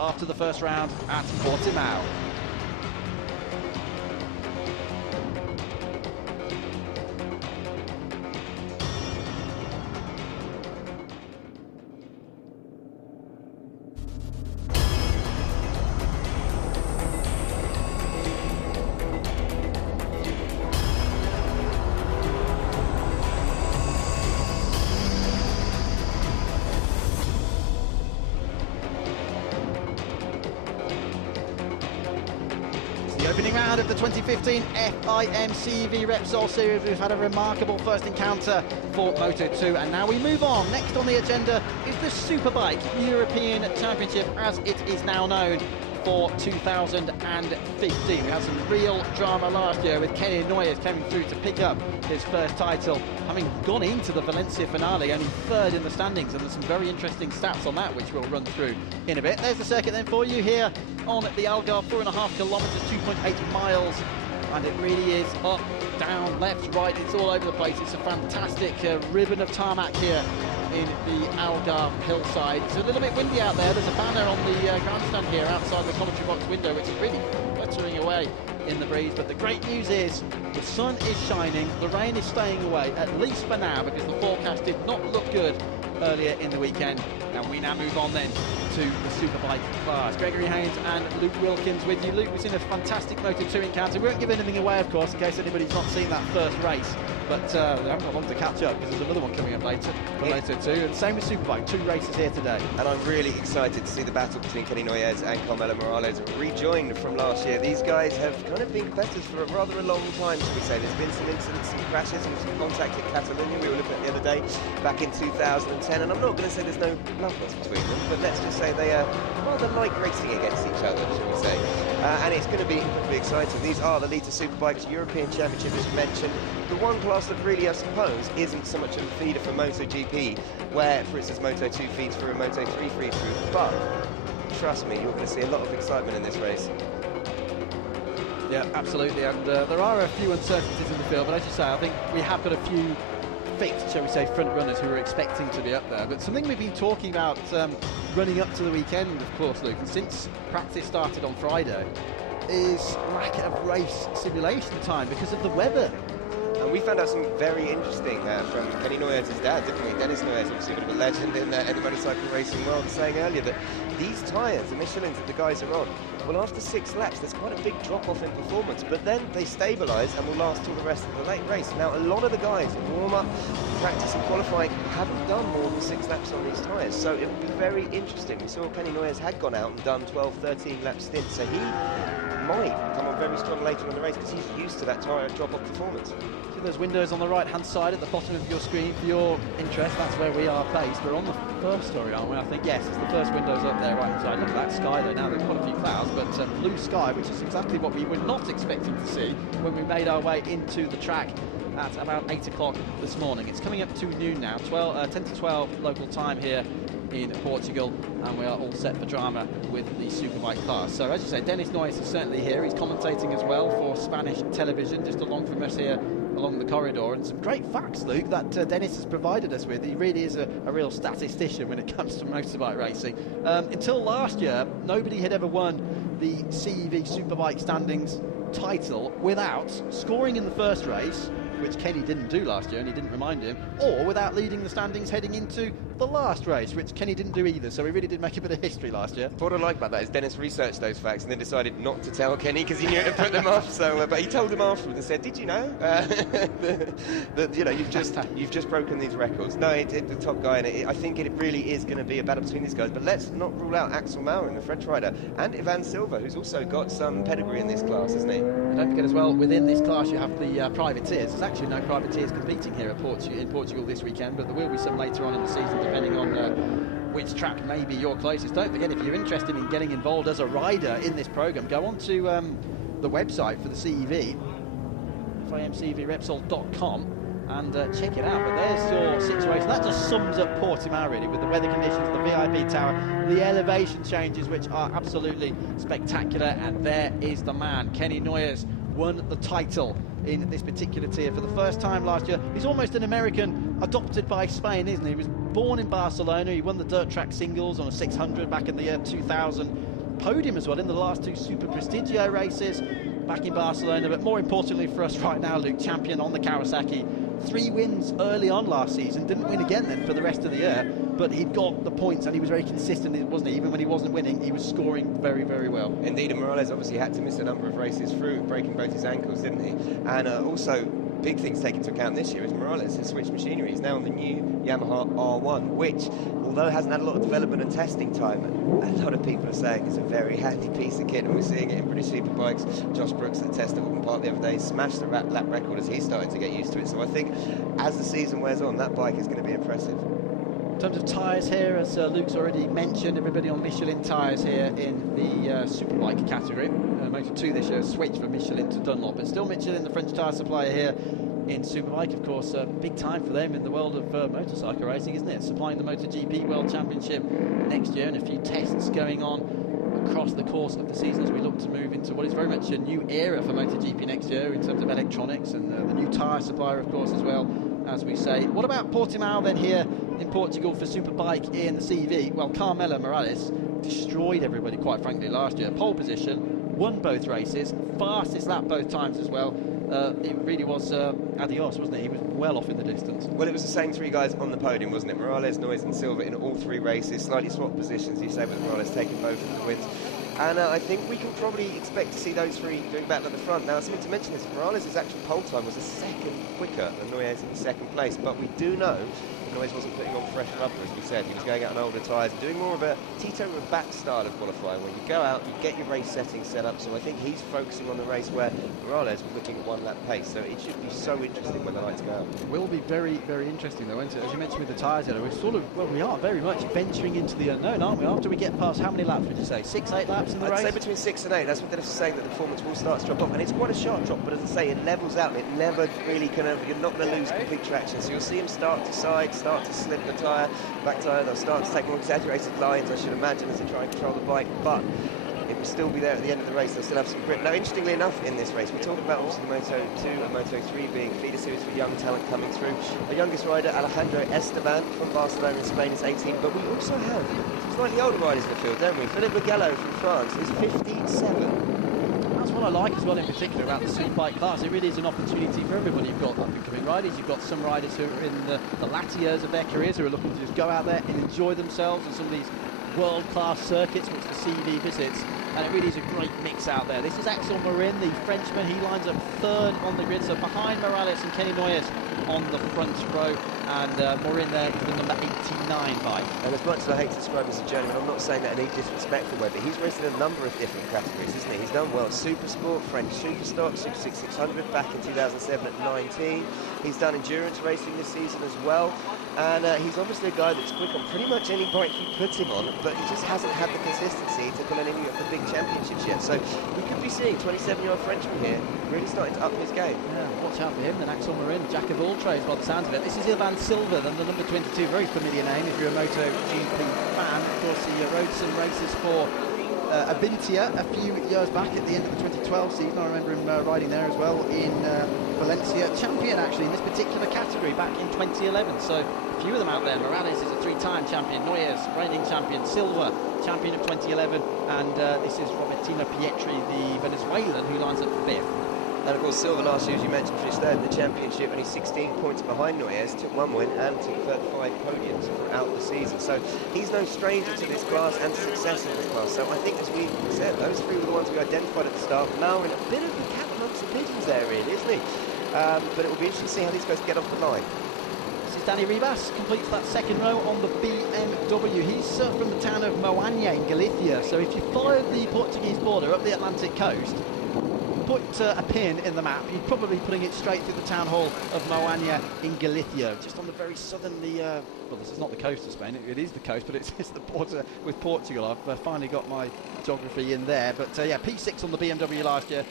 after the first round at Portimao. Opening round of the 2015 FIM CEV Repsol series. We've had a remarkable first encounter for Moto2, and now we move on. Next on the agenda is the Superbike European Championship, as it is now known, for 2015. We had some real drama last year with Kenny Noyes coming through to pick up his first title, having gone into the Valencia finale, only third in the standings, and there's some very interesting stats on that which we'll run through in a bit. There's the circuit then for you here on the Algarve, 4.5 kilometres, 2.8 miles, and it really is up, down, left, right, it's all over the place. It's a fantastic ribbon of tarmac here in the Algarve hillside. It's a little bit windy out there. There's a banner on the grandstand here outside the commentary box window, which is really fluttering away in the breeze. But the great news is the sun is shining, the rain is staying away, at least for now, because the forecast did not look good earlier in the weekend. And we now move on then to the Superbike class. Gregory Haynes and Luke Wilkins with you. Luke was in a fantastic Moto2 encounter. We won't give anything away, of course, in case anybody's not seen that first race. But they haven't got long to catch up, because there's another one coming up later for Moto2. And same with Superbike, 2 races here today. And I'm really excited to see the battle between Kenny Noyes and Carmelo Morales rejoined from last year. These guys have kind of been competitors for rather a long time, should we say. There's been some incidents, some crashes, and some contact at Catalonia we were looking at the other day, back in 2010. And I'm not going to say there's no love lost between them, but let's just say they rather like racing against each other, shall we say. And it's going to be incredibly exciting. These are the Lita Superbikes European Championship, as mentioned. The one class that really, I suppose, isn't so much of a feeder for MotoGP, where, for instance, Moto2 feeds through and Moto3 feeds through. But, trust me, you're going to see a lot of excitement in this race. Yeah, absolutely. And there are a few uncertainties in the field, but as you say, I think we have got a few fixed, shall we say, front runners who are expecting to be up there. But something we've been talking about running up to the weekend, of course, Luke, and since practice started on Friday, is lack of race simulation time because of the weather. And we found out something very interesting from Kenny Noyes' dad, didn't we? Dennis Noyes, obviously a bit of a legend in the motorcycle racing world, saying earlier that these tyres, the Michelins that the guys are on, well, after 6 laps, there's quite a big drop-off in performance, but then they stabilise and will last till the rest of the late race. Now, a lot of the guys in warm-up, practice and qualifying haven't done more than 6 laps on these tyres, so it will be very interesting. We saw Kenny Noyes had gone out and done 12, 13 lap stints, so he might come on very strong later in the race because he's used to that tyre drop-off performance. See those windows on the right-hand side at the bottom of your screen for your interest. That's where we are based. We're on the first story, aren't we? I think, yes, it's the first windows up there, right-hand side. Look at that sky there. Now there's quite a few clouds, but blue sky, which is exactly what we were not expecting to see when we made our way into the track at about 8 o'clock this morning. It's coming up to noon now, 10 to 12 local time here in Portugal, and we are all set for drama with the Superbike class. So as you say, Dennis Noyes is certainly here. He's commentating as well for Spanish television, just along from us here along the corridor, and some great facts, Luke, that Dennis has provided us with. He really is a real statistician when it comes to motorbike racing. Until last year, nobody had ever won the CEV Superbike standings title without scoring in the first race, which Kenny didn't do last year, and he didn't remind him, or without leading the standings heading into the last race, which Kenny didn't do either. So he really did make a bit of history last year. What I like about that is Dennis researched those facts and then decided not to tell Kenny because he knew it would put them off. So, but he told him afterwards and said, "Did you know that you know you've just broken these records?" No, the top guy, and I think it really is going to be a battle between these guys. But let's not rule out Axel Maurer, the French rider, and Ivan Silva, who's also got some pedigree in this class, hasn't he? And don't forget as well, within this class you have the privateers. There's actually no privateers competing here in Portugal this weekend, but there will be some later on in the season, depending on which track may be your closest. Don't forget, if you're interested in getting involved as a rider in this programme, go on to the website for the CEV, FIMCEVRepsol.com, and check it out. But there's your situation. That just sums up Portimao, really, with the weather conditions, the VIP tower, the elevation changes, which are absolutely spectacular. And there is the man, Kenny Noyes, won the title in this particular tier for the first time last year. He's almost an American adopted by Spain, isn't he? He was born in Barcelona. He won the dirt track singles on a 600 back in the year 2000. podium as well in the last 2 Super Prestigio races back in Barcelona. But more importantly for us right now, Luke, champion on the Kawasaki. 3 wins early on last season, didn't win again then for the rest of the year, but he'd got the points and he was very consistent, wasn't he? Even when he wasn't winning, he was scoring very, very well. Indeed, and Morales obviously had to miss a number of races through, breaking both his ankles, didn't he? And also, big things to take into account this year is Morales has switched machinery. He's now on the new Yamaha R1, which, although it hasn't had a lot of development and testing time, a lot of people are saying it's a very handy piece of kit, and we're seeing it in British Superbikes. Josh Brooks, that tested Auckland Park the other day, smashed the lap record as he's starting to get used to it. So I think as the season wears on, that bike is going to be impressive. In terms of tyres here, as Luke's already mentioned, everybody on Michelin tyres here in the Superbike category. Moto2 this year switched from Michelin to Dunlop, but still Michelin, the French tyre supplier here in Superbike. Of course, big time for them in the world of motorcycle racing, isn't it? Supplying the MotoGP World Championship next year, and a few tests going on across the course of the season as we look to move into what is very much a new era for MotoGP next year in terms of electronics, and the new tyre supplier, of course, as well, as we say. What about Portimao then here in Portugal for Superbike in the CV? Well, Carmelo Morales destroyed everybody, quite frankly, last year. Pole position, won both races, fastest lap both times as well. It really was adios, wasn't it? He was well off in the distance. Well, it was the same 3 guys on the podium, wasn't it? Morales, Noyes and Silva in all 3 races, slightly swapped positions, you say, with Morales taking both of the wins. And I think we can probably expect to see those 3 doing battle at the front. Now, something to mention is Morales' actual pole time was a second quicker than Noyes in second place, but we do know Noyes wasn't putting on fresh rubber, as we said. He was going out on older tyres, doing more of a Tito Rabat style of qualifying, where you go out, you get your race settings set up. So I think he's focusing on the race where Morales was looking at 1 lap pace. So it should be so interesting when the lights go out. It will be very, very interesting, though, won't it? As you mentioned with the tyres, we're sort of, well, we are very much venturing into the unknown, aren't we? After we get past, how many laps would you say? 6, 8 laps in the race? I'd say between 6 and 8. That's what they're saying, that the performance will start to drop off. And it's quite a sharp drop, but as I say, it levels out. It never really you're not going to lose complete traction. So you'll see him start to side, start to slip the back tyre. They'll start to take more exaggerated lines, I should imagine, as they try and control the bike, but it will still be there at the end of the race. They'll still have some grip. Now, interestingly enough, in this race, we're talking about also Moto2 and Moto3 being feeder series for young talent coming through. Our youngest rider, Alejandro Esteban from Barcelona in Spain, is 18, but we also have some slightly older riders in the field, don't we? Philippe Legello from France is 57. That's what I like as well, in particular, about the Superbike class. It really is an opportunity for everybody. You've got up-and-coming riders, you've got some riders who are in the latter years of their careers who are looking to just go out there and enjoy themselves on some of these world-class circuits which the CV visits, and it really is a great mix out there. This is Axel Marin, the Frenchman. He lines up 3rd on the grid, so behind Morales and Kenny Noyes on the front row, and Marin there is the number 89 bike. And as much as I hate to describe him as a journeyman, I'm not saying that in a disrespectful way, but he's raced in a number of different categories, isn't he? He's done well at Super Sport, French Superstock, Super 6600 back in 2007 at 19. He's done endurance racing this season as well. And he's obviously a guy that's quick on pretty much any bike you put him on, but he just hasn't had the consistency to come in any of the big championships yet. So we could be seeing 27-year-old Frenchman here really starting to up his game. Yeah, watch out for him, then Axel Marin, jack of all trades by the sounds of it. This is Ivan Silva, then the number 22, very familiar name if you're a MotoGP fan. Of course, he rode some races for Avintia a few years back at the end of the 2012 season. I remember him riding there as well in Valencia. Champion, actually, in this particular category back in 2011. So a few of them out there. Morales is a 3-time champion. Noyes, reigning champion. Silva, champion of 2011. And this is Robertino Pietri, the Venezuelan, who lines up 5th. And of course, Silva last year, as you mentioned, finished 3rd in the championship, and he's 16 points behind Noyes, took 1 win and took 35 podiums throughout the season. So he's no stranger to this class and success in this class. So I think, as we said, those 3 were the ones we identified at the start. Now we're in a bit of a cat amongst the pigeons there, really, isn't he? But it will be interesting to see how these guys get off the line. This is Danny Ribas, completes that 2nd row on the BMW. He's from the town of Moanha in Galicia. So if you follow the Portuguese border up the Atlantic coast, put a pin in the map, you're probably putting it straight through the town hall of Moanha in Galicia, just on the very southerly, well, this is not the coast of Spain, it is the coast, but it's the border with Portugal. I've finally got my geography in there, but yeah, P6 on the BMW last year,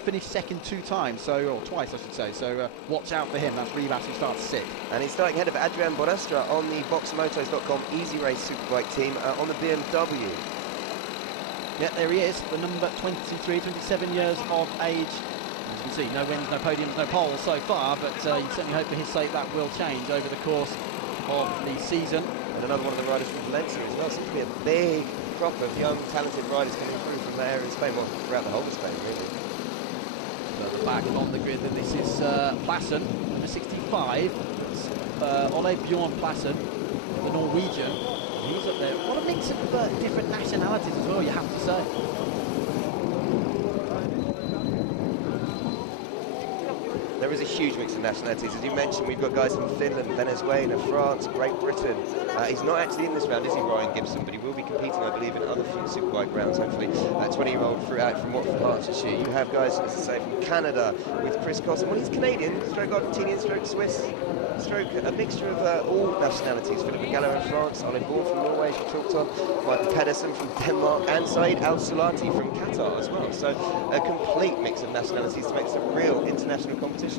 finished 2nd 2 times, so, or twice I should say, so watch out for him. That's Ribas, who starts 6th. And he's starting ahead of Adrian Bonastra on the boxmotos.com Easy Race Superbike team on the BMW. Yeah, there he is, the number 23, 27 years of age. As you can see, no wins, no podiums, no poles so far, but you certainly hope for his sake that will change over the course of the season. And and another one of the riders from Valencia as well. Seems to be a big crop of young, talented riders coming through from that area in Spain, well, throughout the whole of Spain, really. Further back on the grid, then this is Plassen, number 65. Ole Bjorn Plassen, the Norwegian. He's up there. What a mix of different nationalities as well, you have to say. There is a huge mix of nationalities. As you mentioned, we've got guys from Finland, Venezuela, France, Great Britain. He's not actually in this round, is he, Ryan Gibson? But he will be competing, I believe, in other Superbike rounds, hopefully. 20-year-old from Watford, Hertfordshire. You have guys, as I say, from Canada with Chris Cotton. Well, he's Canadian, stroke Argentinian, stroke Swiss, stroke a mixture of all nationalities. Philippe Gallo from France, Ole Born from Norway, as you talked on, Michael Pedersen from Denmark, and Saeed Al-Sulati from Qatar as well. So a complete mix of nationalities to make this a real international competition.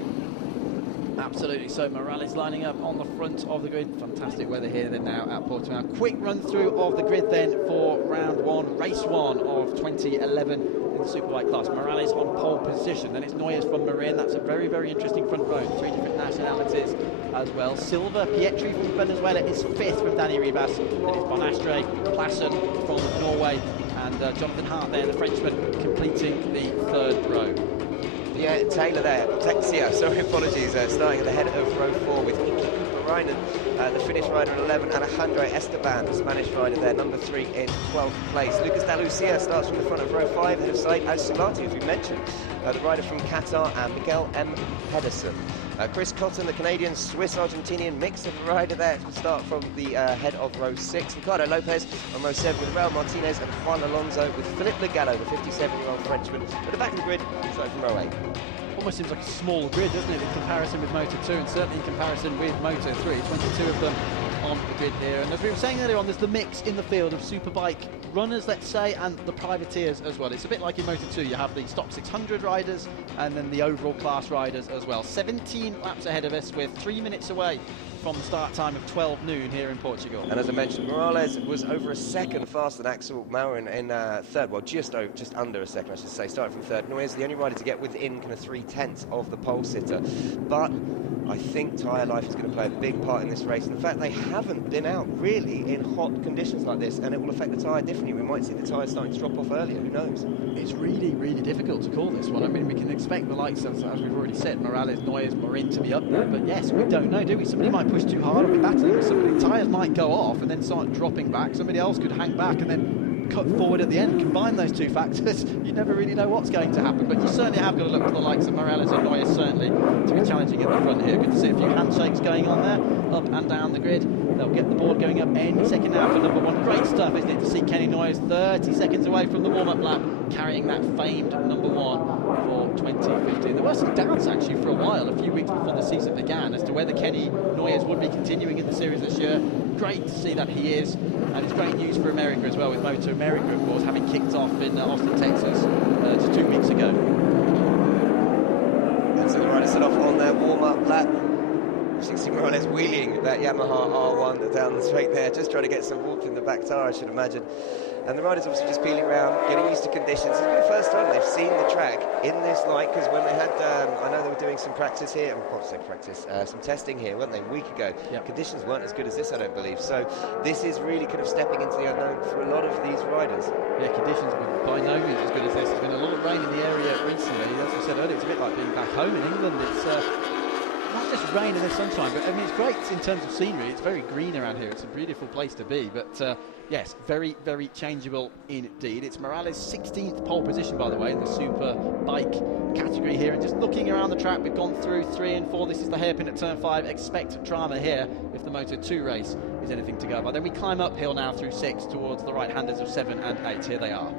Absolutely. So Morales lining up on the front of the grid. Fantastic weather here then now at Portimao. Quick run through of the grid then for round one, race one of 2011 in the Superbike class. Morales on pole position. Then it's Noyes from Marin. That's a very, very interesting front row. 3 different nationalities as well. Silva Pietri from Venezuela is 5th from Danny Ribas. Then it's Bonastre, Plassen from Norway, and Jonathan Hart there, the Frenchman, completing the 3rd row. Yeah, Taylor there, Texia, sorry, apologies, starting at the head of row 4 with Iki Kuparainen, the Finnish rider at 11, Alejandro Esteban, the Spanish rider there, number 3 in 12th place. Lucas da Lucia starts from the front of row 5, head of Saeed Al-Sulati, as we mentioned, the rider from Qatar, and Miguel M. Pedersen. Chris Cotton, the Canadian, Swiss-Argentinian mix of a rider there to start from the head of row 6. Ricardo Lopez on row 7 with Raul Martinez and Juan Alonso with Philippe Legallo, the 57-year-old Frenchman. At the back of the grid, starting from row 8. Almost seems like a small grid, doesn't it, in comparison with Moto 2, and certainly in comparison with Moto 3. 22 of them on the grid here. And as we were saying earlier on, there's the mix in the field of Superbike runners, let's say, and the privateers as well. It's a bit like in Moto 2, you have the stock 600 riders and then the overall class riders as well. 17 laps ahead of us. We're 3 minutes away from the start time of 12 noon here in Portugal. And as I mentioned, Morales was over a second faster than Axel Maurin in 3rd, well, just under a second, I should say, starting from 3rd. Noyes, the only rider to get within kind of 3/10 of the pole sitter. But I think tyre life is going to play a big part in this race. In fact, they haven't been out really in hot conditions like this, and it will affect the tyre differently. We might see the tyres starting to drop off earlier, who knows? It's really, really difficult to call this one. I mean, we can expect the likes of, as we've already said, Morales, Noyes, Marin to be up there, but yes, we don't know, do we? Somebody might push too hard or be battling with somebody. Tyres might go off and then start dropping back. Somebody else could hang back and then cut forward at the end. Combine those two factors, you never really know what's going to happen, but you certainly have got to look for the likes of Morales and Noyes, certainly, to be challenging at the front here. Good to see a few handshakes going on there, up and down the grid. They'll get the board going up any second now for number 1. Great stuff, isn't it, to see Kenny Noyes 30 seconds away from the warm-up lap, carrying that famed number 1 for 2015. There were some doubts, actually, for a while, a few weeks before the season began, as to whether Kenny Noyes would be continuing in the series this year. Great to see that he is, and it's great news for America as well, with Moto America, of course, having kicked off in Austin, Texas, just 2 weeks ago. And so the riders set off on their warm-up lap. You can see Morales wheeling that Yamaha R1 down the straight there, just trying to get some warmth in the back tyre, I should imagine. And the riders obviously just peeling around, getting used to conditions. It's been the first time they've seen the track in this light, because when they had, I know they were doing some practice here, some testing here, weren't they, a week ago? Yep. Conditions weren't as good as this, I don't believe. So this is really kind of stepping into the unknown for a lot of these riders. Yeah, conditions were by no means as good as this. There's been a lot of rain in the area recently. As I said earlier, it's a bit like being back home in England. It's not just rain and the sunshine, but I mean, it's great in terms of scenery. It's very green around here. It's a beautiful place to be, but yes, very, very changeable indeed. It's Morales' 16th pole position, by the way, in the Superbike category here. And just looking around the track, we've gone through 3 and 4. This is the hairpin at turn 5. Expect drama here if the Moto 2 race is anything to go by. Then we climb uphill now through 6 towards the right-handers of 7 and 8. Here they are.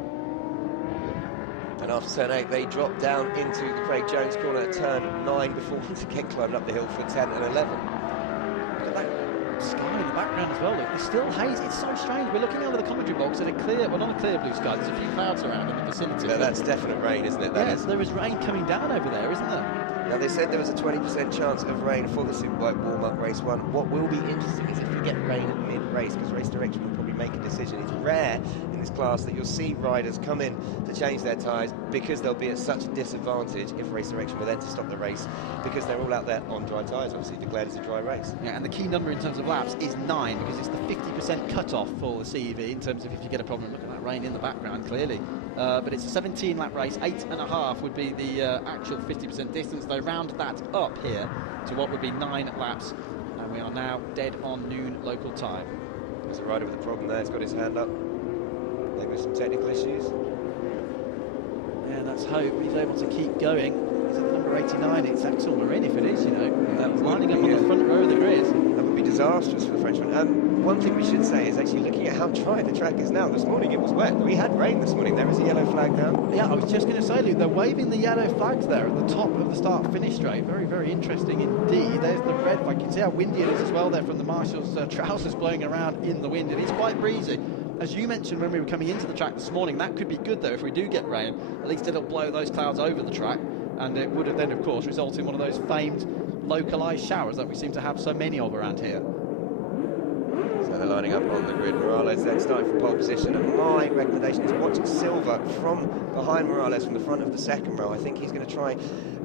And after turn 8, they drop down into the Craig Jones corner at turn 9 before once again climbing up the hill for 10 and 11. Look at that sky in the background as well. Look, it's still hazy. It's so strange. We're looking out of the commentary box at a clear, well, not a clear blue sky. There's a few clouds around in the vicinity. No, that's definite rain, isn't it? Yes, there is rain coming down over there, isn't there? Now, they said there was a 20% chance of rain for the Superbike warm-up race 1. What will be interesting is if we get rain at mid-race, because race direction will probably make a decision. It's rare in this class that you'll see riders come in to change their tyres because they'll be at such a disadvantage if race direction were then to stop the race, because they're all out there on dry tyres, obviously declared as a dry race. Yeah, and the key number in terms of laps is 9, because it's the 50% cut-off for the CEV in terms of if you get a problem. Look at that rain in the background, clearly. But it's a 17-lap race. 8.5 would be the actual 50% distance. They round that up here to what would be 9 laps. And we are now dead on noon local time. There's a rider with a problem there. He's got his hand up. Maybe with some technical issues. Yeah, let's hope he's able to keep going. Is it number 89? It's Axel Marin, if it is, you know. He's lining up on the front row of the grid. That would be disastrous for the Frenchman. One thing we should say is actually looking at how dry the track is now. This morning it was wet. We had rain this morning. There is a yellow flag down. Yeah, I was just going to say, Luke, they're waving the yellow flags there at the top of the start-finish straight. Very, very interesting indeed. There's the red flag. You can see how windy it is as well there from the marshals' trousers blowing around in the wind. And it's quite breezy. As you mentioned when we were coming into the track this morning, that could be good though if we do get rain. At least it'll blow those clouds over the track, and it would have then, of course, result in one of those famed localised showers that we seem to have so many of around here. So they're lining up on the grid. Morales then starting from pole position, and my recommendation is watch Silva from behind Morales from the front of the second row. I think he's going to try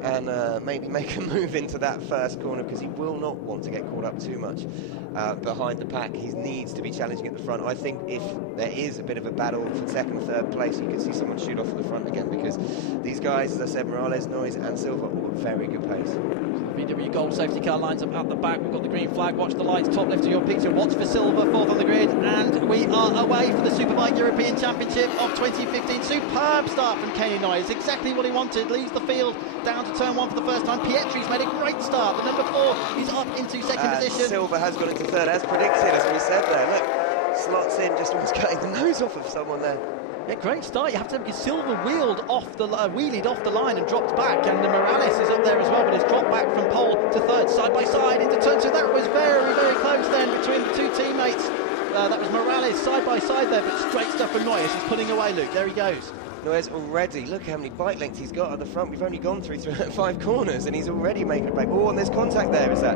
and maybe make a move into that first corner, because he will not want to get caught up too much behind the pack. He needs to be challenging at the front. I think if there is a bit of a battle for second, third place, you can see someone shoot off at the front again, because these guys, as I said, Morales, Noyes and Silva, all at very good pace. VW Gold safety car lines up at the back. We've got the green flag. Watch the lights, top left of your picture. Watch for Silva, fourth on the grid. And we are away for the Superbike European Championship of 2015. Superb start from Kenny Noyes. Exactly what he wanted. Leaves the field down to turn 1 for the first time. Pietri's made a great start. The number 4 is up into second position. Silva has gone into third, as predicted, as we said there. Look, slots in, just was cutting the nose off of someone there. Yeah, great start. You have to because Silva wheeled off the wheelied off the line and dropped back, and Morales is up there as well, but has dropped back from pole to third, side by side into turn 2. That was very, very close then between the two teammates. That was Morales side by side there, but straight stuff from Noyes. He's pulling away, Luke. There he goes. Noyes already, look how many bike lengths he's got at the front. We've only gone through 5 corners, and he's already making a break. Oh, and there's contact there, is that?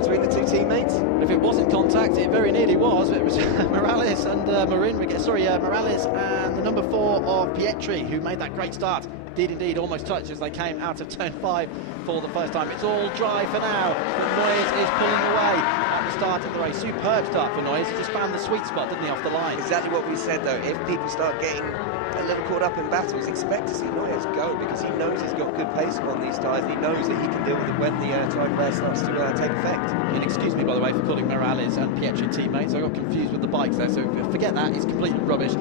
Between the two teammates? If it wasn't contact, it very nearly was. It was Morales and Morales and the number 4 of Pietri, who made that great start. Did indeed almost touch as they came out of turn 5 for the first time. It's all dry for now, but Noyes is pulling away at the start of the race. Superb start for Noyes. He just found the sweet spot, didn't he, off the line? Exactly what we said, though. If people start getting a little caught up in battles, expect to see Noyes go, because he knows he's got good pace on these tyres. He knows that he can deal with it when the tyre wear starts to take effect. And excuse me, by the way, for calling Morales and Pietri teammates. I got confused with the bikes there, so forget that. It's completely rubbish.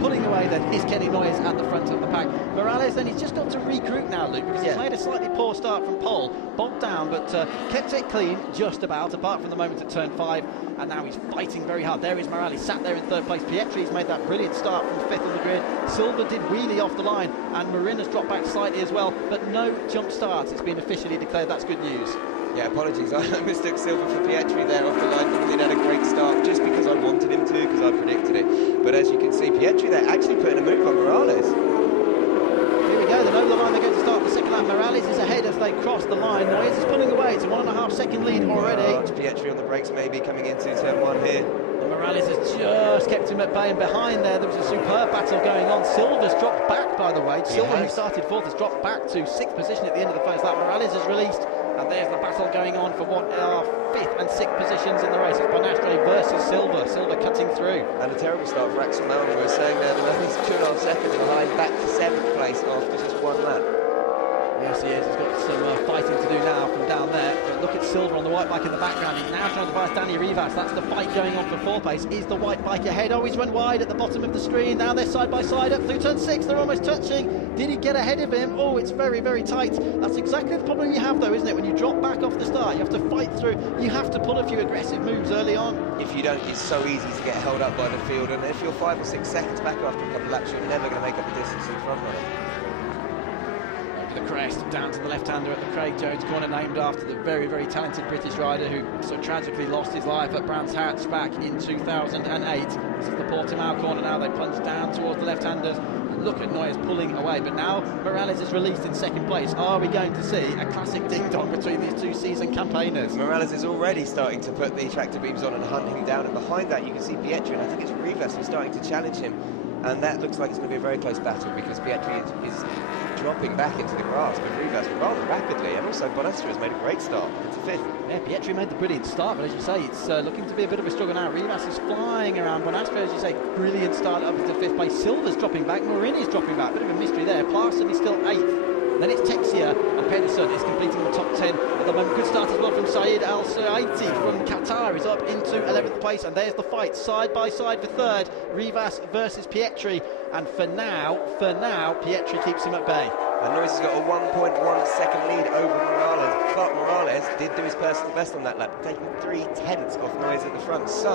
Pulling away then is Kenny Noyes at the front of the pack. Morales then, he's just got to regroup now, Luke, because he's made a slightly poor start from pole, bogged down, but kept it clean just about, apart from the moment at turn 5, and now he's fighting very hard. There is Morales, sat there in third place. Pietri's made that brilliant start from 5th on the grid. Silva did wheelie off the line, and Marin has dropped back slightly as well, but no jump starts. It's been officially declared. That's good news. Yeah, apologies. I mistook Silva for Pietri there off the line, because he'd had a great start just because I wanted him to, because I predicted it. But as you can see, Pietri there actually putting a move on Morales. Here we go, then over the line they're going to start the second lap. Morales is ahead as they cross the line. Noyes is pulling away. It's a 1.5 second lead already. Pietri on the brakes maybe coming into turn 1 here. And Morales has just kept him at bay, and behind there was a superb battle going on. Silva's dropped back, by the way. Silva, who started 4th, has dropped back to 6th position at the end of the first lap. Morales is released. And there's the battle going on for what are 5th and 6th positions in the race. It's Bonastre versus Silva. Silva cutting through. And a terrible start for Axel Malmö. We were saying there that he's 2.5 seconds behind, back to 7th place after just 1 lap. Yes, he is. He's got some fighting to do now from down there. But look at Silva on the white bike in the background. He's now trying to pass Danny Rivas. That's the fight going on for 4th place. Is the white bike ahead? Oh, he's run wide at the bottom of the screen. Now they're side by side up through turn 6. They're almost touching. Did he get ahead of him? Oh, it's very, very tight. That's exactly the problem you have, though, isn't it? When you drop back off the start, you have to fight through. You have to pull a few aggressive moves early on. If you don't, it's so easy to get held up by the field. And if you're 5 or 6 seconds back after a couple of laps, you're never going to make up the distance in front runner. over the crest, down to the left-hander at the Craig Jones corner, named after the very, very talented British rider who so tragically lost his life at Brands Hatch back in 2008. This is the Portimao corner now. They plunge down towards the left-handers. Look at Noyes pulling away, but now Morales is released in second place. Are we going to see a classic ding-dong between these two seasoned campaigners? Morales is already starting to put the tractor beams on and hunt him down, and behind that you can see Pietri, and I think it's Rivas who's starting to challenge him, and that looks like it's going to be a very close battle because Pietri is dropping back into the grass, but Rivas rather rapidly, and also Bonastra has made a great start into fifth. Yeah, Pietri made the brilliant start, but as you say, it's looking to be a bit of a struggle now. Rivas is flying around. Bonastra, as you say, brilliant start up into fifth place. Silva's dropping back. Marin is dropping back. Bit of a mystery there. Plassen is still eighth. Then it's Texia, and Pedersen is completing the top 10 at the moment. Good start as well from Saeed Al Saiti from Qatar. Is up into 11th place, and there's the fight side by side for third. Rivas versus Pietri, and for now, Pietri keeps him at bay. And Noyes has got a 1.1 second lead over Morales, but Morales did do his personal best on that lap, taking 3/10 off Noyes at the front. So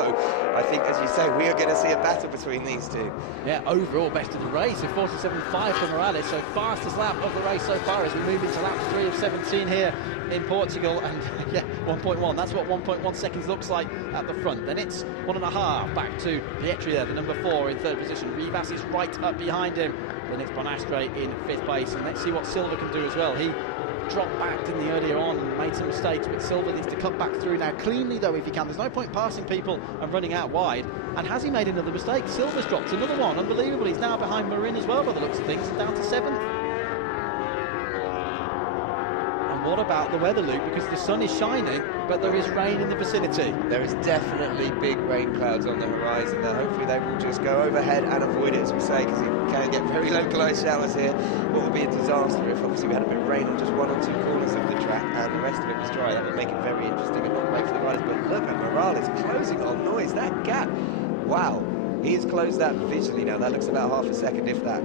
I think, as you say, we are going to see a battle between these two. Yeah, overall best of the race, a 47.5 for Morales, so fastest lap of the race so far as we move into lap 3 of 17 here in Portugal, and yeah, 1.1, that's what 1.1 seconds looks like at the front. Then it's 1.5 back to Pietri there, the number 4 in third position. Rivas is right up behind him. Then it's Bonastre in fifth place, and let's see what Silva can do as well. He dropped back, didn't he, earlier on and made some mistakes, but Silva needs to cut back through now cleanly though if he can. There's no point passing people and running out wide. And has he made another mistake? Silva's dropped another one, unbelievable. He's now behind Marin as well by the looks of things, down to 7th. What about the weather, Luke? Because the sun is shining, but there is rain in the vicinity. There is definitely big rain clouds on the horizon. Now, hopefully they will just go overhead and avoid it, as we say, because you can get very localised showers here. What would be a disaster if obviously we had a bit of rain on just 1 or 2 corners of the track and the rest of it was dry. That would make it very interesting and not great for the riders. But look at Morales closing on Noyes. That gap, wow. He has closed that visually now. That looks about half a second, if that.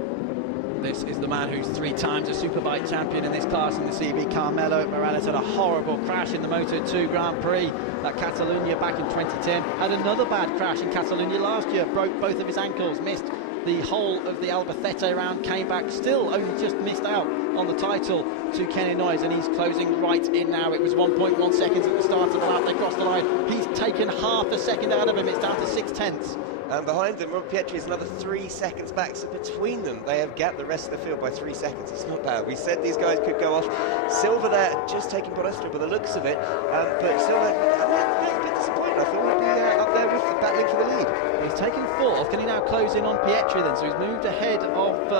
This is the man who's 3 times a Superbike champion in this class in the CB. Carmelo Morales had a horrible crash in the Moto2 Grand Prix at Catalunya back in 2010. Had another bad crash in Catalunya last year, broke both of his ankles, missed the whole of the Albacete round, came back, still only just missed out on the title to Kenny Noyes, and he's closing right in now. It was 1.1 seconds at the start of the lap. They crossed the line. He's taken half a second out of him. It's down to 6/10. And behind them, Rob Pietri is another 3 seconds back. So between them, they have gapped the rest of the field by 3 seconds. It's not bad. We said these guys could go off. Silva there, just taking Bonastra by the looks of it. But Silva, a bit disappointed. I thought he'd be up there with battling for the lead. He's taken 4th. Can he now close in on Pietri then? So he's moved ahead of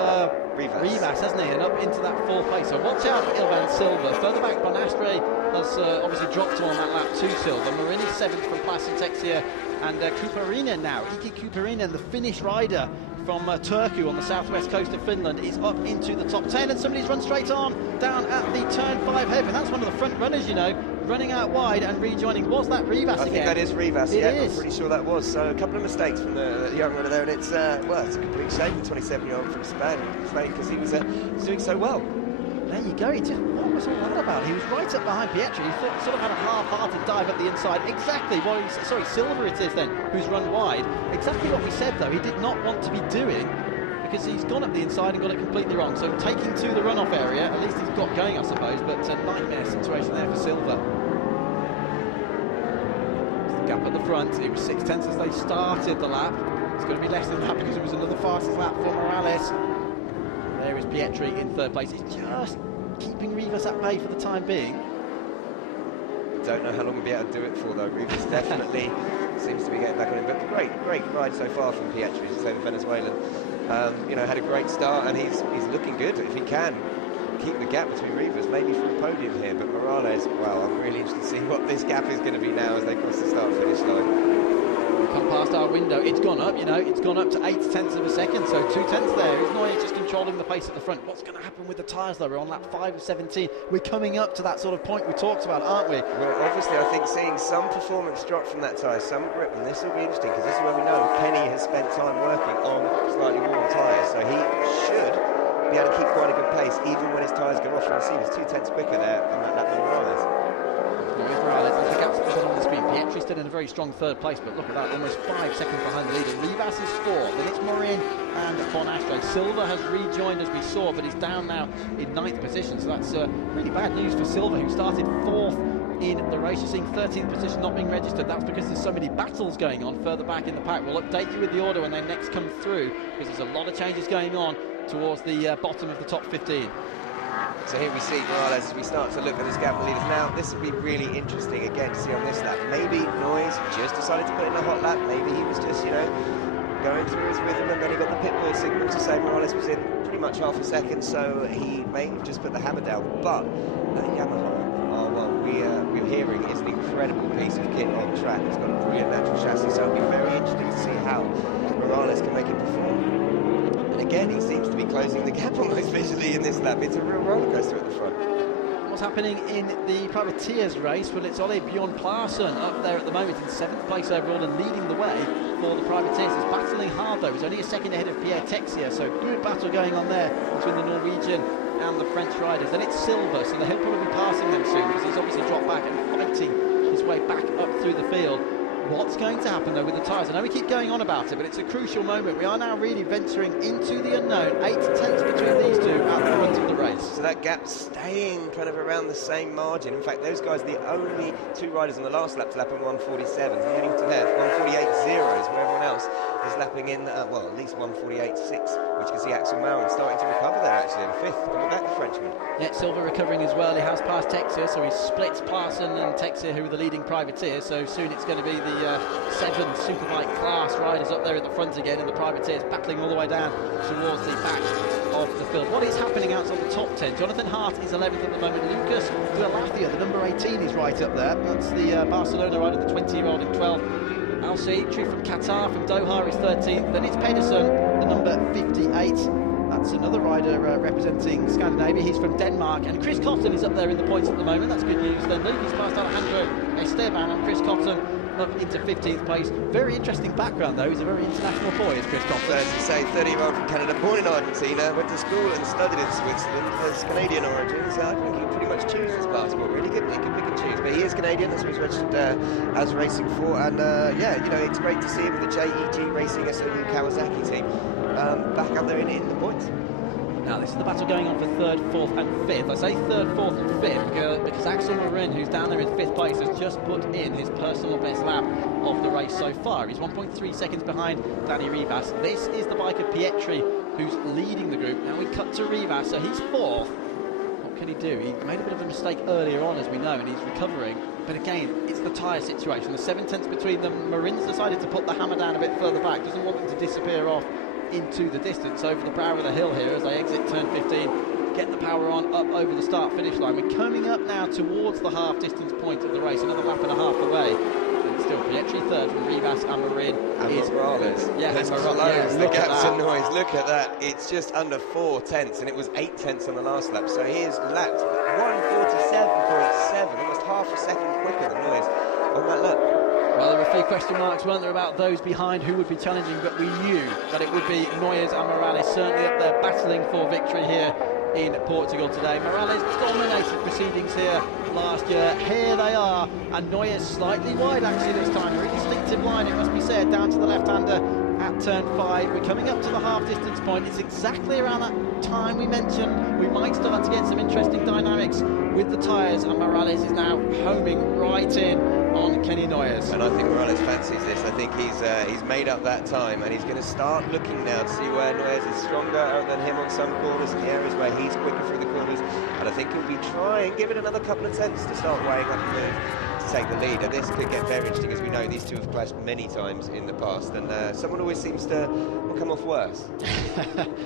Rivas, hasn't he? And up into that 4th place. So watch out for Ilvan Silva. Further back, Bonastre has obviously dropped him on that lap to Silva. Marin is 7th from Plassen Texia. And Kuparinen now, Iki Kuparinen, the Finnish rider from Turku on the southwest coast of Finland, is up into the top 10, and somebody's run straight on down at the turn 5 hairpin. That's one of the front runners, you know, running out wide and rejoining. Was that Rivas again? I think that is Rivas, yeah, I'm pretty sure that was. So a couple of mistakes from the young runner there, and it's, well, it's a complete shame, the 27-year-old from Spain, because he was doing so well. There you go. What was all that about? He was right up behind Pietri. He sort of had a half-hearted dive at the inside. Exactly what he's... Sorry, Silva it is then, who's run wide. Exactly what we said, though. He did not want to be doing, because he's gone up the inside and got it completely wrong. So taking to the runoff area, at least he's got going, I suppose, but a nightmare situation there for Silva. The gap at the front. It was 6/10 as they started the lap. It's going to be less than that because it was another fastest lap for Morales. There is Pietri in 3rd place. He's just keeping Rivas at bay for the time being. Don't know how long we'll be able to do it for, though. Rivas definitely seems to be getting back on it. But great ride so far from Pietri, to say the Venezuelan. You know, had a great start, and he's looking good. If he can keep the gap between Rivas, maybe for a podium here. But Morales, well, I'm really interested to see what this gap is going to be now as they cross the start-finish line. Come past our window, it's gone up, you know, it's gone up to 8/10 of a second, so 2/10 there. It's Noyes just controlling the pace at the front. What's going to happen with the tyres, though? We're on lap 5 of 17. We're coming up to that sort of point we talked about, aren't we? Well, obviously, I think seeing some performance drop from that tyre, some grip, and this will be interesting, because this is where we know Kenny has spent time working on slightly warm tyres, so he should be able to keep quite a good pace, even when his tyres go off. You'll see he was 2/10 quicker there on that lap than Morales. Morales, the gap's got on the speed. Pietri's still in a very strong third place, but look at that, almost 5 seconds behind the leader. Rivas is 4th, then it's Morin and Bonastre. Silva has rejoined, as we saw, but is down now in 9th position, so that's really bad news for Silva, who started 4th in the race. You're seeing 13th position not being registered. That's because there's so many battles going on further back in the pack. We'll update you with the order when they next come through, because there's a lot of changes going on towards the bottom of the top 15. So here we see Morales as we start to look at this gap of leaders. Now, this will be really interesting again to see on this lap. Maybe Noyes just decided to put in a hot lap. Maybe he was just, you know, going through his rhythm, and then he got the pit bull signal to say Morales was in pretty much half a second, so he may have just put the hammer down. But that Yamaha, well, we're hearing is an incredible piece of kit on track. It's got a brilliant natural chassis, so it'll be very interesting to see how Morales can make it perform. And again, he seems to be closing the gap almost visually in this lap. It's a real roller coaster at the front. What's happening in the privateers race? Well, it's Ole Bjorn Plarsen up there at the moment in 7th place overall and leading the way for the privateers. He's battling hard though. He's only a second ahead of Pierre Texier, so good battle going on there between the Norwegian and the French riders. Then it's Silva, so he'll probably be passing them soon, because he's obviously dropped back and fighting his way back up through the field. What's going to happen though with the tyres? I know we keep going on about it, but it's a crucial moment. We are now really venturing into the unknown. 8 tenths between these two at the front of the race. So that gap's staying kind of around the same margin. In fact, those guys are the only 2 riders on the last lap to lap in 147. Heading to there, 148.0 is where everyone else is lapping in, well, at least 148.6, which you can see Axel Marin starting to recover there actually in 5th. Coming back, the Frenchman. Yeah, Silva recovering as well. He has passed Texier, so he splits Plarsen and Texier, who are the leading privateers. So soon it's going to be the 7 Superbike class riders up there at the front again, and the privateers battling all the way down towards the back of the field. What is happening outside the top 10? Jonathan Hart is 11th at the moment. Lucas Delathia, the number 18, is right up there. That's the Barcelona rider, the 20-year-old in 12th. Al Saitri from Qatar, from Doha, is 13th. Then it's Pedersen, the number 58. That's another rider representing Scandinavia. He's from Denmark. And Chris Cotton is up there in the points at the moment. That's good news. Then Lucas passed Alejandro Esteban, and Chris Cotton up into 15th place. Very interesting background though. He's a very international boy, is Chris Cotton. As you say, 30-year-old from Canada, born in Argentina, went to school and studied in Switzerland, has Canadian origins. I think he can pretty much choose his passport, really. He can pick and choose, but he is Canadian. That's what he's registered as racing for. And yeah, you know, it's great to see him with the JEG Racing SOU Kawasaki team back up there in the points. Now this is the battle going on for 3rd, 4th and 5th. I say 3rd, 4th and 5th because Axel Marin, who's down there in 5th place, has just put in his personal best lap of the race so far. He's 1.3 seconds behind Danny Rivas. This is the bike of Pietri, who's leading the group. Now we cut to Rivas, so he's 4th. What can he do? He made a bit of a mistake earlier on, as we know, and he's recovering. But again, it's the tyre situation. The 7 tenths between them. Marin's decided to put the hammer down a bit further back. Doesn't want them to disappear off into the distance over the brow of the hill here as they exit turn 15, get the power on up over the start finish line. We're coming up now towards the half distance point of the race, another lap and a half away, and still Pietri 3rd from Rivas and Marin is Morales. Yeah, let's close the gaps in noise. Look at that, it's just under 4 tenths, and it was 8 tenths on the last lap, so he is lapped 147.7, almost half a second quicker than Noyes on that lap. Well, there were a few question marks, weren't there, about those behind who would be challenging, but we knew that it would be Noyes and Morales certainly up there battling for victory here in Portugal today. Morales dominated proceedings here last year. Here they are, and Noyes slightly wide actually this time. A really instinctive line, it must be said, down to the left-hander at turn 5. We're coming up to the half distance point. It's exactly around that time we mentioned we might start to get some interesting dynamics with the tyres, and Morales is now homing right in on Kenny Noyes. And I think Morales fancies this. I think he's made up that time, and he's going to start looking now to see where Noyes is stronger than him on some corners, in the areas where he's quicker through the corners. And I think he'll be trying, give it another couple of tenths to start weighing up the move to take the lead. And this could get very interesting, as we know these two have clashed many times in the past, and someone always seems to come off worse.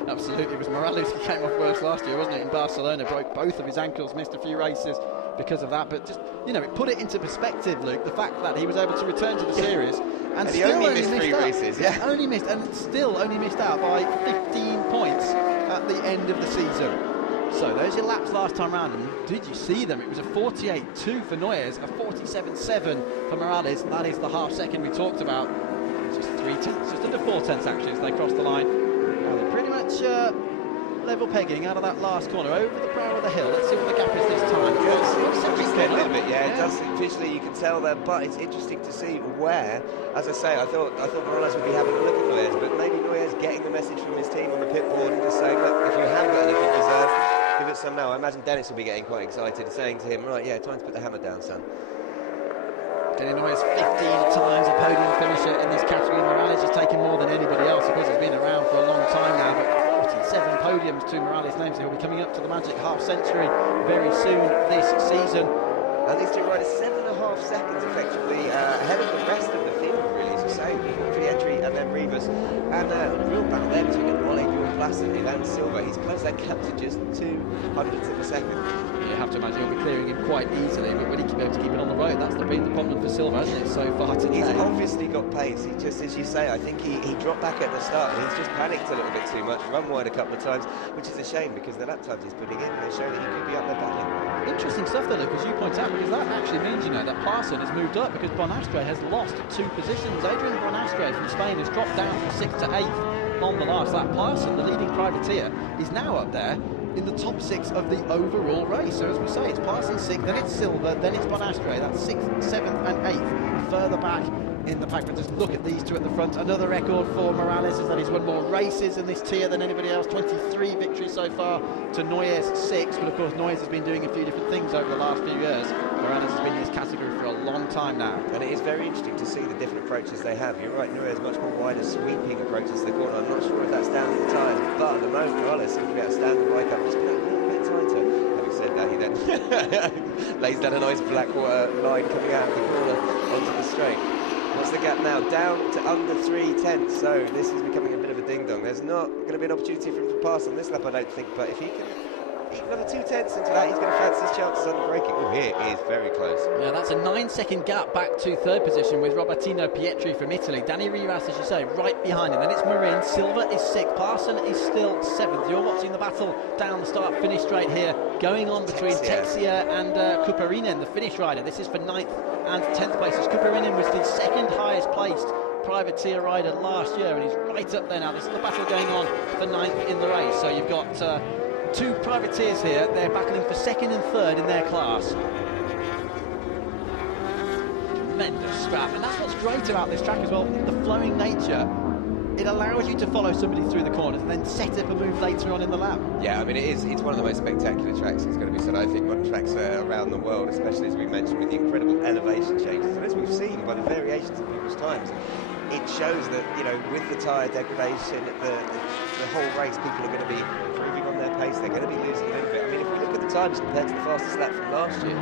Absolutely, it was Morales who came off worse last year, wasn't it, in Barcelona? Broke both of his ankles, missed a few races because of that, but just, you know, it put it into perspective, Luke, the fact that he was able to return to the series and he still only missed 3 races, yeah. Only missed, and still only missed out by 15 points at the end of the season. So those are your laps last time round, and did you see them? It was a 48.2 for Noyes, a 47.7 for Morales. That is the half second we talked about. Just 3 tenths, just under 4 tenths actually, as they crossed the line. Now they're pretty much level pegging out of that last corner over the brow of the hill. Let's see what the gap is this time. A little bit, yeah. It does visually, you can tell there, but it's interesting to see where. As I say, I thought Morales would be having a look at Noyes, but maybe Noyes getting the message from his team on the pit board and just saying, look, if you have got anything reserved, give it some now. I imagine Dennis will be getting quite excited, saying to him, right, yeah, time to put the hammer down, son. Dennis Noyes 15 times a podium finisher in this category. Morales has taken more than anybody else. Of course, he's been around for a long time now, but 47 podiums to Morales' names. He'll be coming up to the magic half century very soon this season. And these two riders 7.5 seconds effectively ahead of the rest of the field, really, as you say, Pietri and then Rivas. And a real battle there between Wale, Bjorn and Silva. He's closed that gap to just 0.02 of a second. You have to imagine he'll be clearing him quite easily, but will he be able to keep it on the road? That's been the problem for Silva, hasn't it, so far today? He's obviously got pace. He just, as you say, I think he dropped back at the start and he's just panicked a little bit too much, run wide a couple of times, which is a shame because the lap times he's putting in, they show that he could be up there battling. Interesting stuff there, Luke, as you point out, because that actually means, you know, that Parson has moved up because Bonastre has lost 2 positions. Adrian Bonastre from Spain has dropped down from 6th to 8th on the last lap. Parson, the leading privateer, is now up there in the top 6 of the overall race. So as we say, it's Parson 6th, then it's Silva, then it's Bonastre. That's 6th, 7th and 8th. Further back in the pack, but just look at these two at the front. Another record for Morales is that he's won more races in this tier than anybody else. 23 victories so far to Noyes 6, but of course Noyes has been doing a few different things over the last few years. Morales has been in this category for a long time now. And it is very interesting to see the different approaches they have. You're right, Noyes much more wider sweeping approaches to the corner. I'm not sure if that's down to the tyres, but at the moment Morales seems to be able to stand the bike up just a little bit tighter. Having said that, he then lays down a nice Blackwater line coming out of the corner onto the straight. What's the gap now? Down to under 3/10, so this is becoming a bit of a ding-dong. There's not going to be an opportunity for him to pass on this lap, I don't think, but if he can eat another 2/10 into that, he's going to fancy his chances on breaking. Oh, here is very close. Yeah, that's a 9-second gap back to 3rd position with Robertino Pietri from Italy. Danny Rivas, as you say, right behind him. Then it's Marin. Silva is 6th. Parson is still 7th. You're watching the battle down the start-finish straight here, going on between Texia and Kuparinen, the Finnish rider. This is for 9th and 10th places. Kuparinen was the 2nd highest placed privateer rider last year, and he's right up there now. This is the battle going on for 9th in the race. So you've got 2 privateers here. They're battling for 2nd and 3rd in their class. Tremendous scrap, and that's what's great about this track as well, the flowing nature. It allows you to follow somebody through the corners and then set up a move later on in the lap. Yeah, I mean, it's one of the most spectacular tracks it's going to be said, I think, modern tracks around the world, especially as we mentioned with the incredible elevation changes. And as we've seen by the variations in people's times, it shows that, you know, with the tyre degradation, the whole race, people are going to be improving on their pace. They're going to be losing a little bit. I mean, if we look at the times compared to the fastest lap from last year,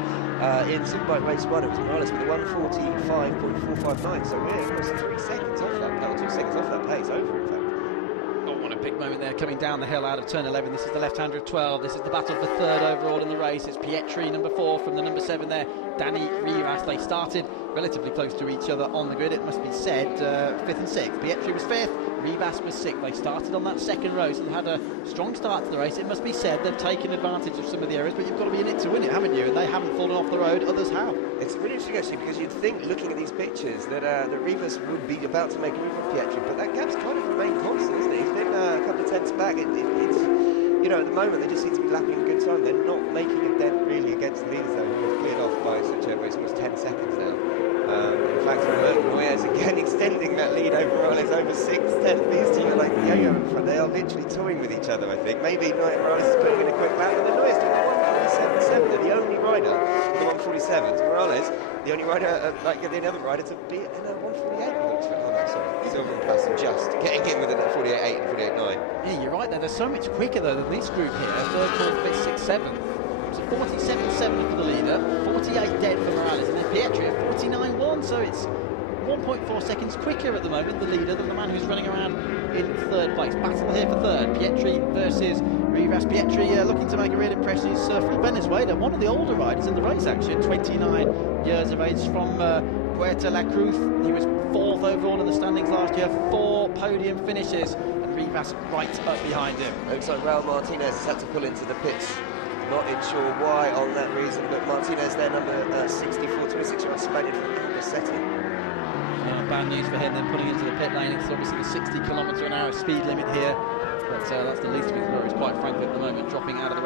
in Superbike Race 1, it was Morales with a 1:45.459. So we're almost 3 seconds off that, or 2 seconds off that pace, over in fact. Oh, what a big moment there, coming down the hill out of turn 11. This is the left-hander of 12. This is the battle for 3rd overall in the race. It's Pietri, number 4, from the number 7 there, Danny Rivas. They started relatively close to each other on the grid, it must be said, 5th and 6th. Pietri was 5th, Rivas was 6th. They started on that 2nd row, so they had a strong start to the race. It must be said they've taken advantage of some of the areas, but you've got to be in it to win it, haven't you? And they haven't fallen off the road, others have. It's really interesting, actually, because you'd think, looking at these pictures, that Rivas would be about to make a move on Pietri, but that gap's kind of remained constant, isn't it? He's been a couple of tenths back. It's, you know, at the moment, they just seem to be lapping a good time. They're not making a dent, really, against the leaders, though, who have cleared off by such a, it's almost 10 seconds now. In fact, Noyes again extending that lead over Morales over 6th, 10th. These two are like yo-yo in front. They are literally toying with each other, I think. Maybe Morales is putting in a quick lap, and then Noyes doing the 1:47.7. They're the only rider with the 1:47. Morales, the only rider, like the other rider, to be in a 1:48. Oh no, sorry. Silva and Passon just getting in with a 48.8 and 48.9. Yeah, you're right there. They're so much quicker, though, than this group here. 3rd, 4th, 5th, 6th, 7th. So 47.7 for the leader, 48 dead for Morales, and then Pietri at 49.1, so it's 1.4 seconds quicker at the moment, the leader, than the man who's running around in 3rd place. Battle here for 3rd, Pietri versus Rivas. Pietri looking to make a real impression. He's from Venezuela, one of the older riders in the race, actually, 29 years of age, from Puerto La Cruz. He was 4th overall in the standings last year, 4 podium finishes, and Rivas right up behind him. Looks like Raul Martinez has had to pull into the pits. Not sure why on that reason, but Martinez there, number 64, 26-year-old Spaniard from Albacete. Bad news for him then, putting into the pit lane. It's obviously the 60 km/h speed limit here, but that's the least of his worries, quite frankly.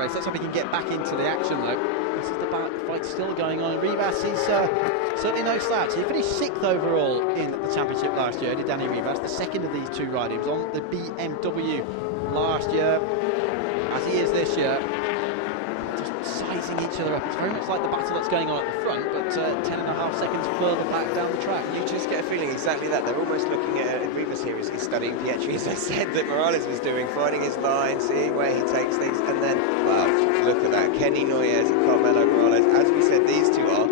race. Let's hope he can get back into the action, though. This is the fight still going on. Rivas is certainly no slouch. He finished 6th overall in the championship last year, did Danny Rivas, the second of these two riders. He was on the BMW last year, as he is this year. Just sizing each other up. It's very much like the battle that's going on at the front, but 10.5 seconds further back down the track. You just get a feeling exactly that. They're almost looking at Rivas here is studying Pietri, as I said that Morales was doing, finding his line, seeing where he takes things, and then, wow, look at that. Kenny Noyes and Carmelo Morales. As we said, these two are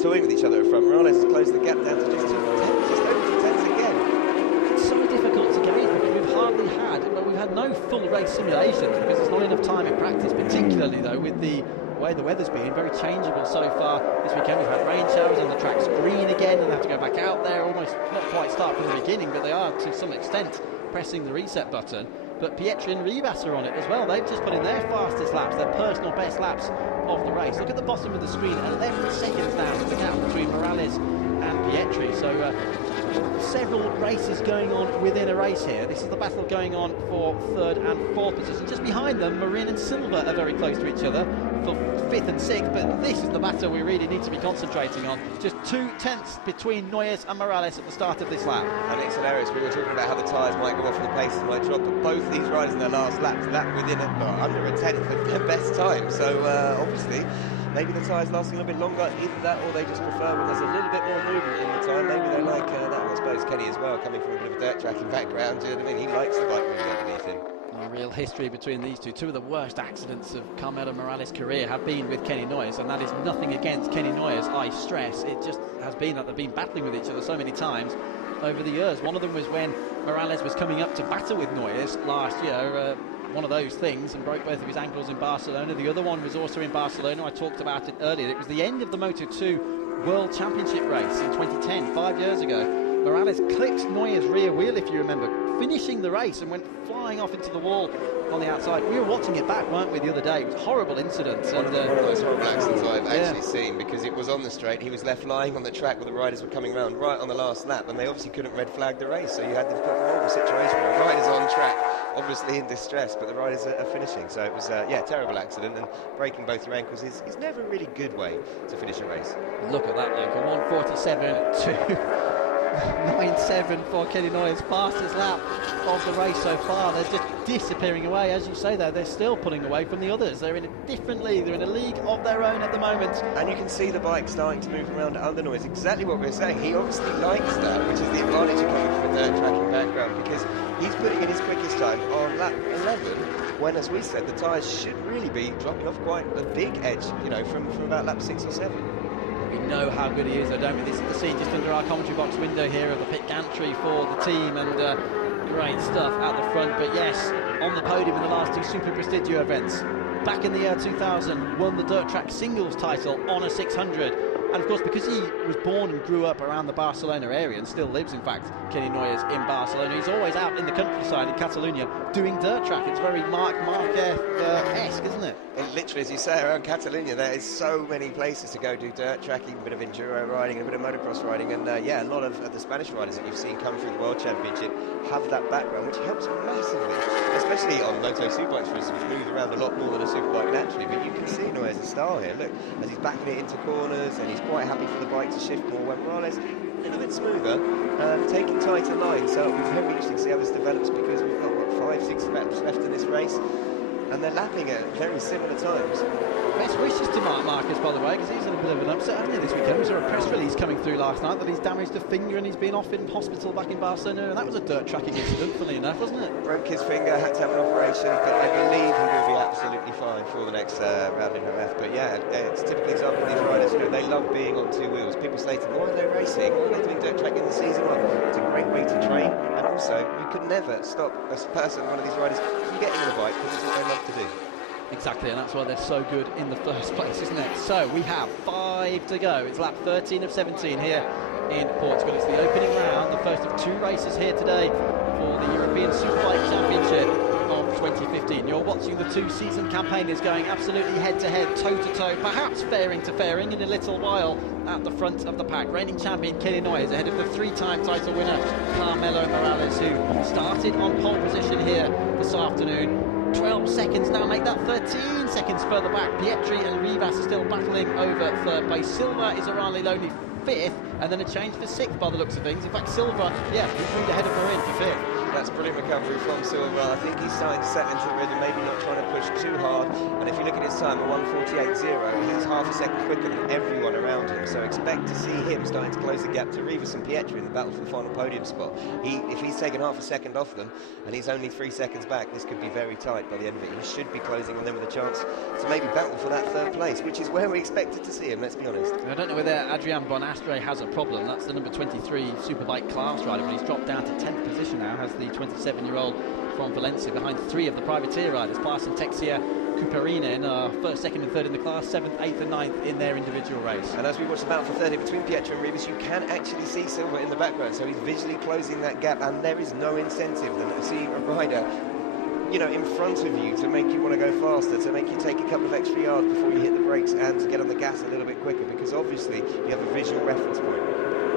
toying with each other at front. Morales has closed the gap down to just 2 tenths, just over 2 tenths again. It's so difficult to gauge because we've hardly had, well, we've had no full race simulations because there's not enough time in practice, particularly though with the way the weather's been very changeable so far this weekend. We've had rain showers and the track's green again, and they have to go back out there, almost not quite start from the beginning, but they are to some extent pressing the reset button. But Pietri and Rivas are on it as well. They've just put in their fastest laps, their personal best laps of the race. Look at the bottom of the screen, 11 seconds now to the gap between Morales and Pietri. So several races going on within a race here. This is the battle going on for 3rd and 4th position. Just behind them, Marin and Silva are very close to each other for 5th and 6th, but this is the battle we really need to be concentrating on. Just 2 tenths between Noyes and Morales at the start of this lap. And it's hilarious. We were talking about how the tyres might go off and the paces might drop, but both these riders in their last laps, within under a tenth of their best time. So obviously, maybe the tyres lasting a little bit longer, either that or they just prefer when there's a little bit more movement in the time. Maybe they like that. I suppose Kenny as well, coming from a bit of a dirt tracking background. Do you know what I mean? He likes the bike moving underneath him. A real history between these two. Two of the worst accidents of Carmelo Morales' career have been with Kenny Noyes, and that is nothing against Kenny Noyes, I stress. It just has been that they've been battling with each other so many times over the years. One of them was when Morales was coming up to battle with Noyes last year, one of those things, and broke both of his ankles in Barcelona. The other one was also in Barcelona. I talked about it earlier. It was the end of the Moto2 World Championship race in 2010, 5 years ago. Morales clipped Noyes' rear wheel, if you remember, finishing the race, and went flying off into the wall on the outside. We were watching it back, weren't we, the other day? It was a horrible incident. One of the most horrible accidents I've actually seen, because it was on the straight. He was left lying on the track where the riders were coming around right on the last lap, and they obviously couldn't red flag the race, so you had the horrible situation where the riders on track, obviously in distress, but the riders are finishing. So it was, terrible accident, and breaking both your ankles is never a really good way to finish a race. Look at that, Luke. A 1:47 to 9.7 for Kenny Noyes, fastest lap of the race so far. They're just disappearing away, as you say there. They're still pulling away from the others. They're in a different league. They're in a league of their own at the moment. And you can see the bike starting to move around under Noyes. Exactly what we're saying. He obviously likes that, which is the advantage of coming from a dirt tracking background, because he's putting in his quickest time on lap 11, when, as we said, the tyres should really be dropping off quite a big edge, from about lap 6 or 7. We know how good he is, though, don't we? This is the scene just under our commentary box window here of the pit gantry for the team, and great stuff out the front. But yes, on the podium in the last 2 Super Prestigio events. Back in the year 2000, won the dirt track singles title on a 600. And of course, because he was born and grew up around the Barcelona area, and still lives, in fact, Kenny Noyes, in Barcelona, he's always out in the countryside in Catalonia doing dirt track. It's very Marquez-esque, isn't it? And literally, as you say, around Catalonia, there is so many places to go do dirt tracking, a bit of enduro riding, a bit of motocross riding, and a lot of the Spanish riders that you've seen come through the World Championship have that background, which helps massively, especially on Moto Superbikes, for instance, which moves around a lot more than a Superbike naturally. But you can see Noyes' style here. Look, as he's backing it into corners, and he's quite happy for the bike to shift more, when Morales a little bit smoother, taking tighter lines. So it'll be very interesting to see how this develops, because we've got, 5-6 laps left in this race, and they're lapping at very similar times. Best wishes to Marc Marquez, by the way, because he's in a bit of an upset, hasn't he, this weekend? We saw a press release coming through last night that he's damaged a finger and he's been off in hospital back in Barcelona, and that was a dirt tracking incident, funny enough, wasn't it? Broke his finger, had to have an operation, but I believe he will be absolutely fine for the next round in OF. But yeah, it's a typical example of these riders, they love being on 2 wheels. People say to them, why are they racing? Why are they doing dirt tracking in the season? Well, it's a great way to train, and also, you could never stop a person, one of these riders, from getting on a bike, because it's what they love to do. Exactly, and that's why they're so good in the first place, isn't it? So we have 5 to go. It's lap 13 of 17 here in Portugal. It's the opening round, the first of 2 races here today for the European Superbike Championship of 2015. You're watching the 2 season campaigners going absolutely head-to-head, toe-to-toe, perhaps fairing to fairing in a little while at the front of the pack. Reigning champion Kenny Noyes ahead of the 3-time title winner Carmelo Morales, who started on pole position here this afternoon. 12 seconds now, make that 13 seconds seconds further back. Pietri and Rivas are still battling over third place. Silva is around only fifth, and then a change for sixth by the looks of things. In fact, Silva, yeah, he's moved ahead of Marin for fifth. That's brilliant recovery from Silva. I think he's starting to settle into the rhythm, maybe not trying to push too hard. And if you look at his time at 1:48.0, he's half a second quicker than everyone around him. So expect to see him starting to close the gap to Rivas and Pietri in the battle for the final podium spot. If he's taken half a second off them, and he's only 3 seconds back, this could be very tight by the end of it. He should be closing on them with a chance to maybe battle for that third place, which is where we expected to see him, let's be honest. I don't know whether Adrian Bonastre has a problem. That's the number 23 Superbike class rider, but he's dropped down to 10th position now, has the 27-year-old from Valencia behind three of the privateer riders, Parson, Texia, Cuperinen, first, second and third in the class, 7th, 8th and 9th in their individual race. And as we watch the battle for third here between Pietri and Rivas, you can actually see Silva in the background, so he's visually closing that gap, and there is no incentive than to see a rider, you know, in front of you to make you want to go faster, to make you take a couple of extra yards before you hit the brakes, and to get on the gas a little bit quicker, because obviously you have a visual reference point.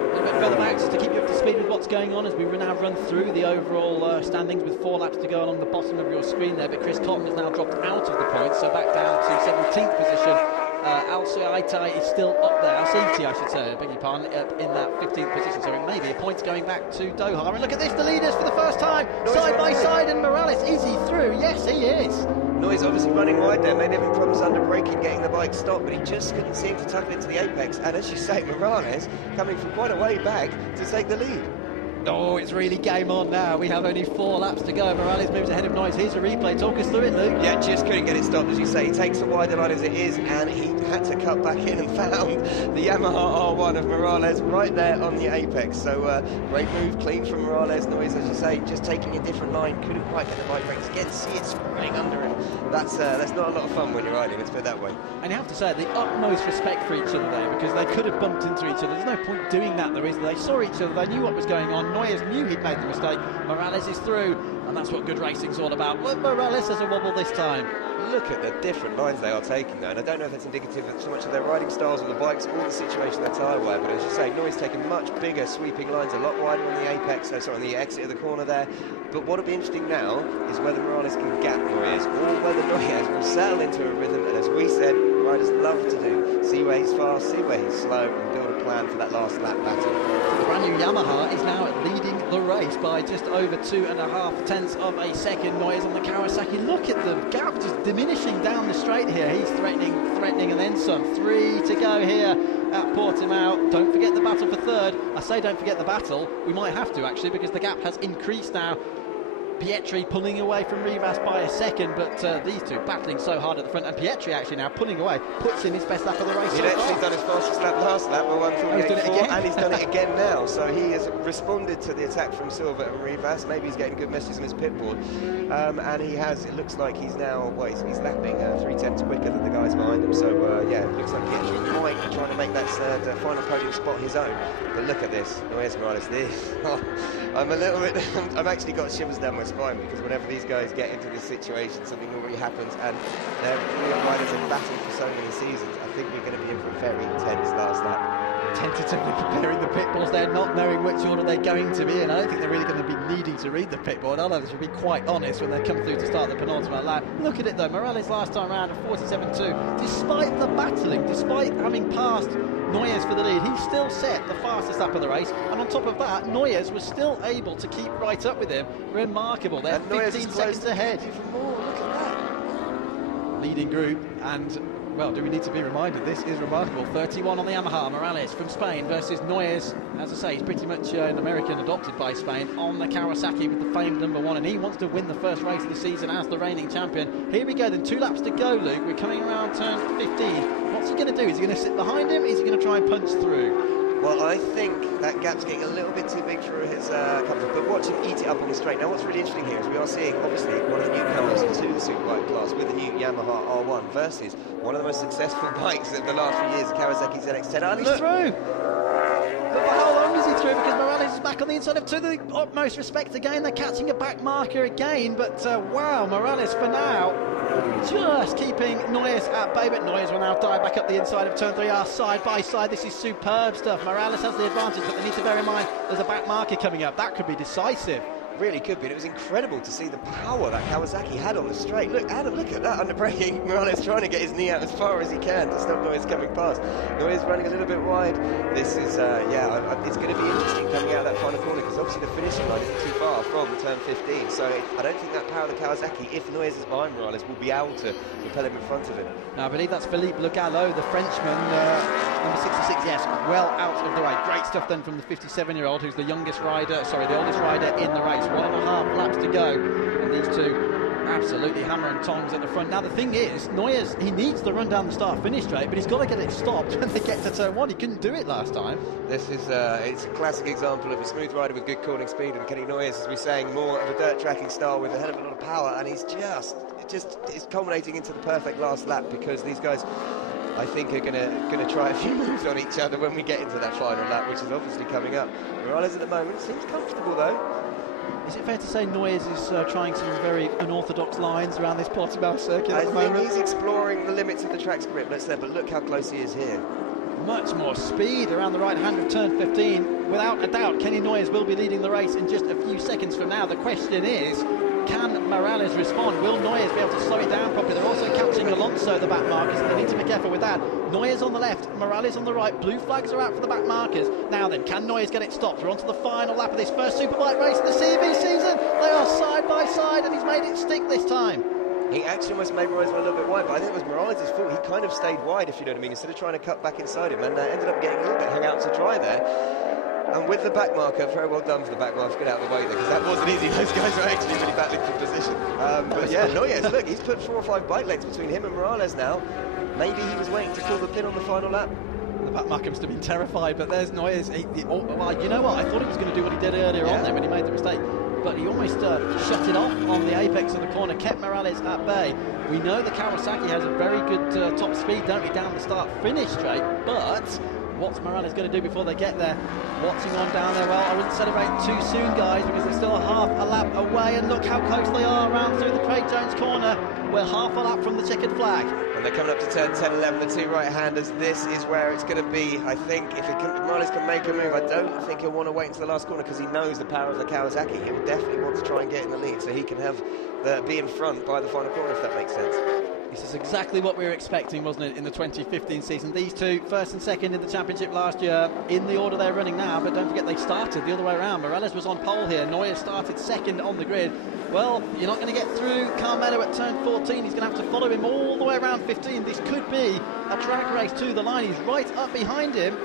A little bit further back just to keep you up to speed with what's going on as we now run through the overall standings with 4 laps to go along the bottom of your screen there. But Chris Cotton has now dropped out of the points, so back down to 17th position. Alciati is still up there, Alciti I should say, I beg your pardon, up in that 15th position, so it may be a point going back to Doha. And look at this, the leaders for the first time, side by side, and Morales, is he through? Yes, he is. Noyes obviously running wide there, maybe having problems under braking, getting the bike stopped, but he just couldn't seem to tuck it into the apex. And as you say, Morales coming from quite a way back to take the lead. Oh, it's really game on now. We have only 4 laps to go. Morales moves ahead of Noyes. Here's a replay. Talk us through it, Luke. Yeah, just couldn't get it stopped, as you say. He takes the wider line as it is, and he had to cut back in and found the Yamaha R1 of Morales right there on the apex. So great move, clean from Morales. Noyes, as you say, just taking a different line. Couldn't quite get the bike brakes. Again, see it spraying under him. That's not a lot of fun when you're riding, let's put it that way. And you have to say, the utmost respect for each other there, because they could have bumped into each other. There's no point doing that, there is. They saw each other, they knew what was going on. Noyes knew he'd made the mistake. Morales is through, and that's what good racing's all about. But Morales has a wobble this time. Look at the different lines they are taking though, and I don't know if that's indicative of so much of their riding styles or the bikes or the situation they're tyre wear, but as you say, Noyes taking much bigger sweeping lines, a lot wider on the apex, on the exit of the corner there. But what'll be interesting now is whether Morales can gap Noyes, or whether Noyes will settle into a rhythm, and as we said, riders love to do, see where he's fast, see where he's slow, and build a plan for that last lap battle. The brand new Yamaha is now leading the race by just over 2.5 tenths of a second. Noyes on the Kawasaki. Look at the gap just diminishing down the straight here. He's threatening, and then some. 3 to go here at Portimao. Don't forget the battle for third. I say don't forget the battle. We might have to actually, because the gap has increased now. Pietri pulling away from Rivas by a second, but these two battling so hard at the front, and Pietri actually now pulling away, puts in his best lap of the race. He'd actually done his fastest lap last lap, by 1:48.4, and he's done it again now. So he has responded to the attack from Silva and Rivas. Maybe he's getting good messages on his pit board, and he has. It looks like he's now, well, he's lapping 3 tenths quicker than the guys behind him. So yeah, it looks like Pietri might be trying to make that third final podium spot his own. But look at this, Noyes Morales. This, I'm a little bit. I've actually got shivers down my spine, because whenever these guys get into this situation, something already happens, and their riders have battled for so many seasons. I think we're going to be in for a very intense last lap. Tentatively preparing the pit boards there, not knowing which order they're going to be in. I don't think they're really going to be needing to read the pit board. I'll have to be quite honest when they come through to start the penultimate lap. Look at it though, Morales last time round at 47.2. Despite the battling, despite having passed Noyes for the lead, he still set the fastest lap of the race, and on top of that, Noyes was still able to keep right up with him. Remarkable. They're 15 seconds ahead. Even more, look at that. Leading group, and well, do we need to be reminded? This is remarkable. 31 on the Yamaha, Morales from Spain versus Noyes. As I say, he's pretty much an American adopted by Spain on the Kawasaki with the famed #1, and he wants to win the first race of the season as the reigning champion. Here we go then, 2 laps to go, Luke. We're coming around turn 15. What's he going to do? Is he going to sit behind him? Is he going to try and punch through? Well, I think that gap's getting a little bit too big for his comfort, but watch him eat it up on the straight. Now, what's really interesting here is we are seeing, obviously, one of the newcomers to the Superbike class with the new Yamaha R1 versus one of the most successful bikes of the last few years, the Kawasaki ZX-10. And he's through! But for how long is he through? Because Morales is back on the inside of 2. The utmost respect again. They're catching a back marker again, but wow, Morales for now just keeping Noyes at bay, but Noyes will now dive back up the inside of turn 3. Side by side. This is superb stuff. Morales has the advantage, but they need to bear in mind there's a back marker coming up. That could be decisive. really could be. And it was incredible to see the power that Kawasaki had on the straight. Look, Adam, look at that, under braking. Morales trying to get his knee out as far as he can to stop Noyes coming past. Noyes running a little bit wide. This is, it's going to be interesting coming out of that final corner, because obviously the finishing line isn't too far from turn 15. So I don't think that power of the Kawasaki, if Noyes is behind Morales, will be able to propel him in front of him. Now, I believe that's Philippe Le Gallo, the Frenchman, number 66, yes, well out of the way. Great stuff then from the 57-year-old, who's the oldest rider in the race. 1.5 laps to go, and these two absolutely hammer and tongs at the front. Now, the thing is, Noyes, he needs the run down the start-finish straight, but he's got to get it stopped when they get to turn 1. He couldn't do it last time. This is it's a classic example of a smooth rider with good cornering speed, and Kenny Noyes, as we're saying, more of a dirt tracking style with a hell of a lot of power, and he's just it's culminating into the perfect last lap, because these guys, I think, are gonna try a few moves on each other when we get into that final lap, which is obviously coming up. Morales at the moment seems comfortable though. Is it fair to say Noyes is trying some very unorthodox lines around this Portimao circuit at the moment? I think he's exploring the limits of the track's grip, let's say, but look how close he is here. Much more speed around the right hand of turn 15. Without a doubt, Kenny Noyes will be leading the race in just a few seconds from now. The question is, can Morales respond? Will Noyes be able to slow it down properly? They're also catching Alonso, the back markers, and they need to be careful with that. Noyes on the left, Morales on the right. Blue flags are out for the back markers. Now then, can Noyes get it stopped? We're on to the final lap of this first Superbike race of the CEV season. They are side by side, and he's made it stick this time. He actually almost made Morales run a little bit wide, but I think it was Morales' fault. He kind of stayed wide, if you know what I mean, instead of trying to cut back inside him, and ended up getting a little bit hung out to dry there. And with the back marker, very well done for the back marker, get out of the way there, because that wasn't easy. Those guys are actually really battling for position. But yeah, Noyes, look, he's put 4 or 5 bike lengths between him and Morales now. Maybe he was waiting to call the pin on the final lap. The back marker must have been terrified, but there's Noyes. Well, you know what? I thought he was going to do what he did earlier on there when he made the mistake. But he almost shut it off on the apex of the corner, kept Morales at bay. We know the Kawasaki has a very good top speed, don't we, down the start-finish straight, but what's Morales going to do before they get there? Watching on down there. Well, I wouldn't celebrate too soon, guys, because they're still half a lap away, and look how close they are around through the Craig Jones corner. We're half a lap from the checkered flag. And they're coming up to turn 10, 11, the two right-handers. This is where it's going to be, I think, if Morales can make a move, I don't think he'll want to wait until the last corner, because he knows the power of the Kawasaki. He'll definitely want to try and get in the lead so he can have be in front by the final corner, if that makes sense. This is exactly what we were expecting, wasn't it, in the 2015 season? These two, first and second in the championship last year, in the order they're running now, but don't forget they started the other way around. Morales was on pole here, Noyes started second on the grid. Well, you're not going to get through Carmelo at turn 14, he's going to have to follow him all the way around 15. This could be a drag race to the line, he's right up behind him.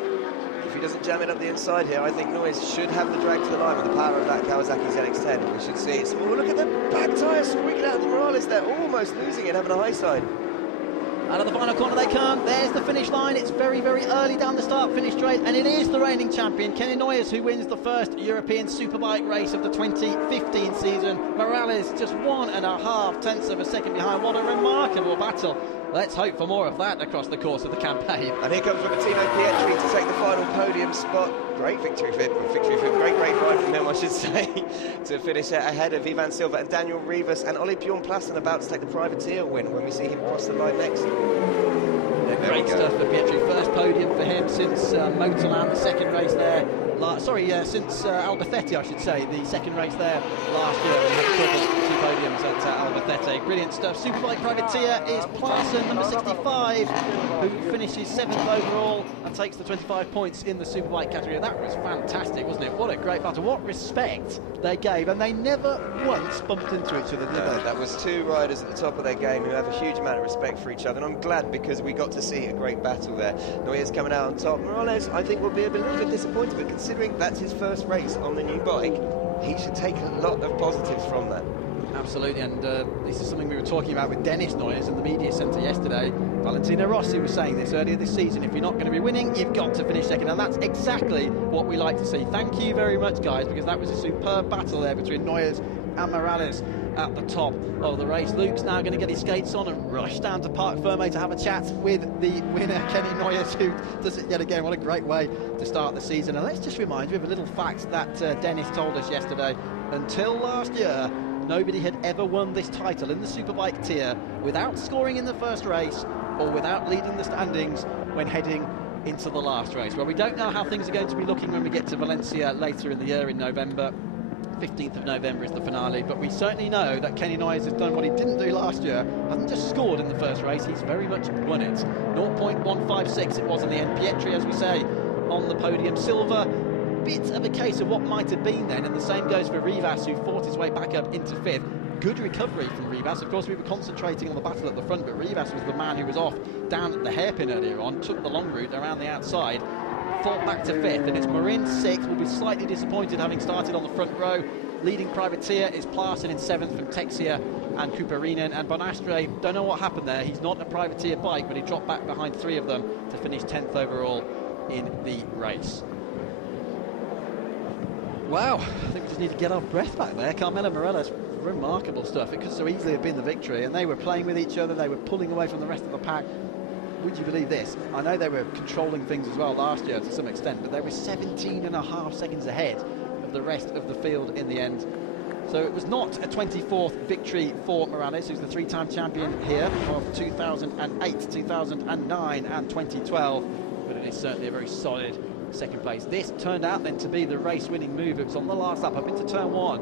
If he doesn't jam it up the inside here, I think Noyes should have the drag to the line with the power of that Kawasaki ZX-10. We should see it. Oh, look at the back tyre squeaking out of Morales there, almost losing it, having a high side. Out of the final corner they come. There's the finish line. It's very, very early down the start-finish straight, and it is the reigning champion, Kenny Noyes, who wins the first European Superbike race of the 2015 season. Morales just 1.5 tenths of a second behind. What a remarkable battle. Let's hope for more of that across the course of the campaign. And here comes Valentino Pietri to take the final podium spot. Great victory for him. Great ride from him, I should say, to finish ahead of Ivan Silva and Daniel Rivas and Oli Bjorn Plassen about to take the privateer win when we see him cross the line next. Great stuff for Pietri. First podium for him since Motorland, the second race there. Since Albacete, I should say, the second race there last year. We had 2 podiums at Albacete. Brilliant stuff. Superbike privateer is Plassen, number 65, who finishes 7th overall and takes the 25 points in the Superbike category. That was fantastic, wasn't it? What a great battle. What respect they gave, and they never once bumped into each other, did they? That was 2 riders at the top of their game who have a huge amount of respect for each other, and I'm glad because we got to see a great battle there. Noyes coming out on top. Morales, I think, will be a little bit disappointed, but considering that's his first race on the new bike, he should take a lot of positives from that. Absolutely, and this is something we were talking about with Dennis Noyes in the media centre yesterday. Valentino Rossi was saying this earlier this season: if you're not going to be winning, you've got to finish second, and that's exactly what we like to see. Thank you very much, guys, because that was a superb battle there between Noyes and Morales at the top of the race. Luke's now going to get his skates on and rush down to Parc Fermé to have a chat with the winner, Kenny Noyes, who does it yet again. What a great way to start the season. And let's just remind you of a little fact that Dennis told us yesterday. Until last year, nobody had ever won this title in the Superbike tier without scoring in the first race or without leading the standings when heading into the last race. Well, we don't know how things are going to be looking when we get to Valencia later in the year in November. 15th of November is the finale, but we certainly know that Kenny Noyes has done what he didn't do last year. Hasn't just scored in the first race, he's very much won it. 0.156 it was in the end. Pietri, as we say, on the podium. Silva, bit of a case of what might have been then, and the same goes for Rivas, who fought his way back up into 5th. Good recovery from Rivas. Of course, we were concentrating on the battle at the front, but Rivas was the man who was off down at the hairpin earlier on, took the long route around the outside, fought back to 5th, and it's Marin 6th. Will be slightly disappointed having started on the front row. Leading privateer is Plassen in 7th from Texia and Kuperinen, and Bonastre, don't know what happened there. He's not a privateer bike, but he dropped back behind 3 of them to finish 10th overall in the race. Wow, I think we just need to get our breath back there. Carmelo Morales, remarkable stuff. It could so easily have been the victory, and they were playing with each other, they were pulling away from the rest of the pack. Would you believe this? I know they were controlling things as well last year to some extent, but they were 17.5 seconds ahead of the rest of the field in the end. So it was not a 24th victory for Morales, who's the 3-time champion here of 2008, 2009 and 2012, but it is certainly a very solid second place. This turned out then to be the race-winning move. It was on the last lap up into turn 1.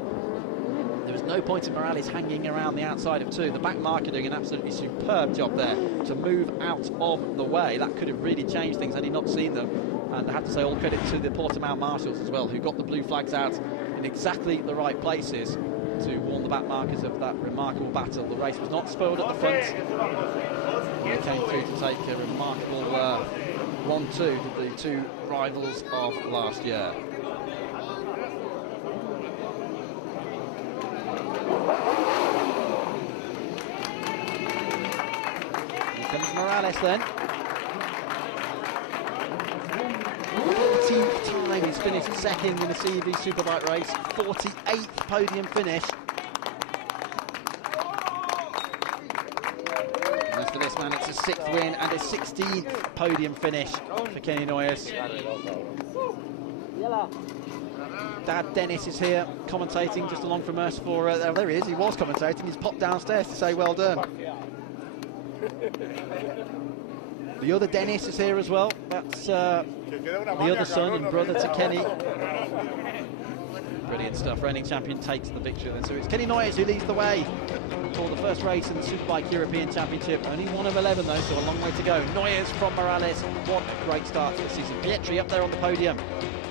There was no point in Morales hanging around the outside of 2. The back marker doing an absolutely superb job there to move out of the way. That could have really changed things had he not seen them. And I have to say all credit to the Portimao marshals as well, who got the blue flags out in exactly the right places to warn the back markers of that remarkable battle. The race was not spoiled at the front. They came through to take a remarkable 1-2 to the 2 rivals of last year. Here comes Morales then. 14th time he's finished second in the CEV Superbike race. 48th podium finish. After this, man, it's a 6th win and a 16th podium finish for Kenny Noyes. Dad Dennis is here commentating just along from us for there he is, he was commentating, he's popped downstairs to say well done. The other Dennis is here as well, that's the other son and brother to Kenny. Brilliant stuff. Reigning champion takes the victory then. So it's Kenny Noyes who leads the way for the first race in the Superbike European Championship. Only 1 of 11 though, so a long way to go. Noyes from Morales, what a great start to the season. Pietri up there on the podium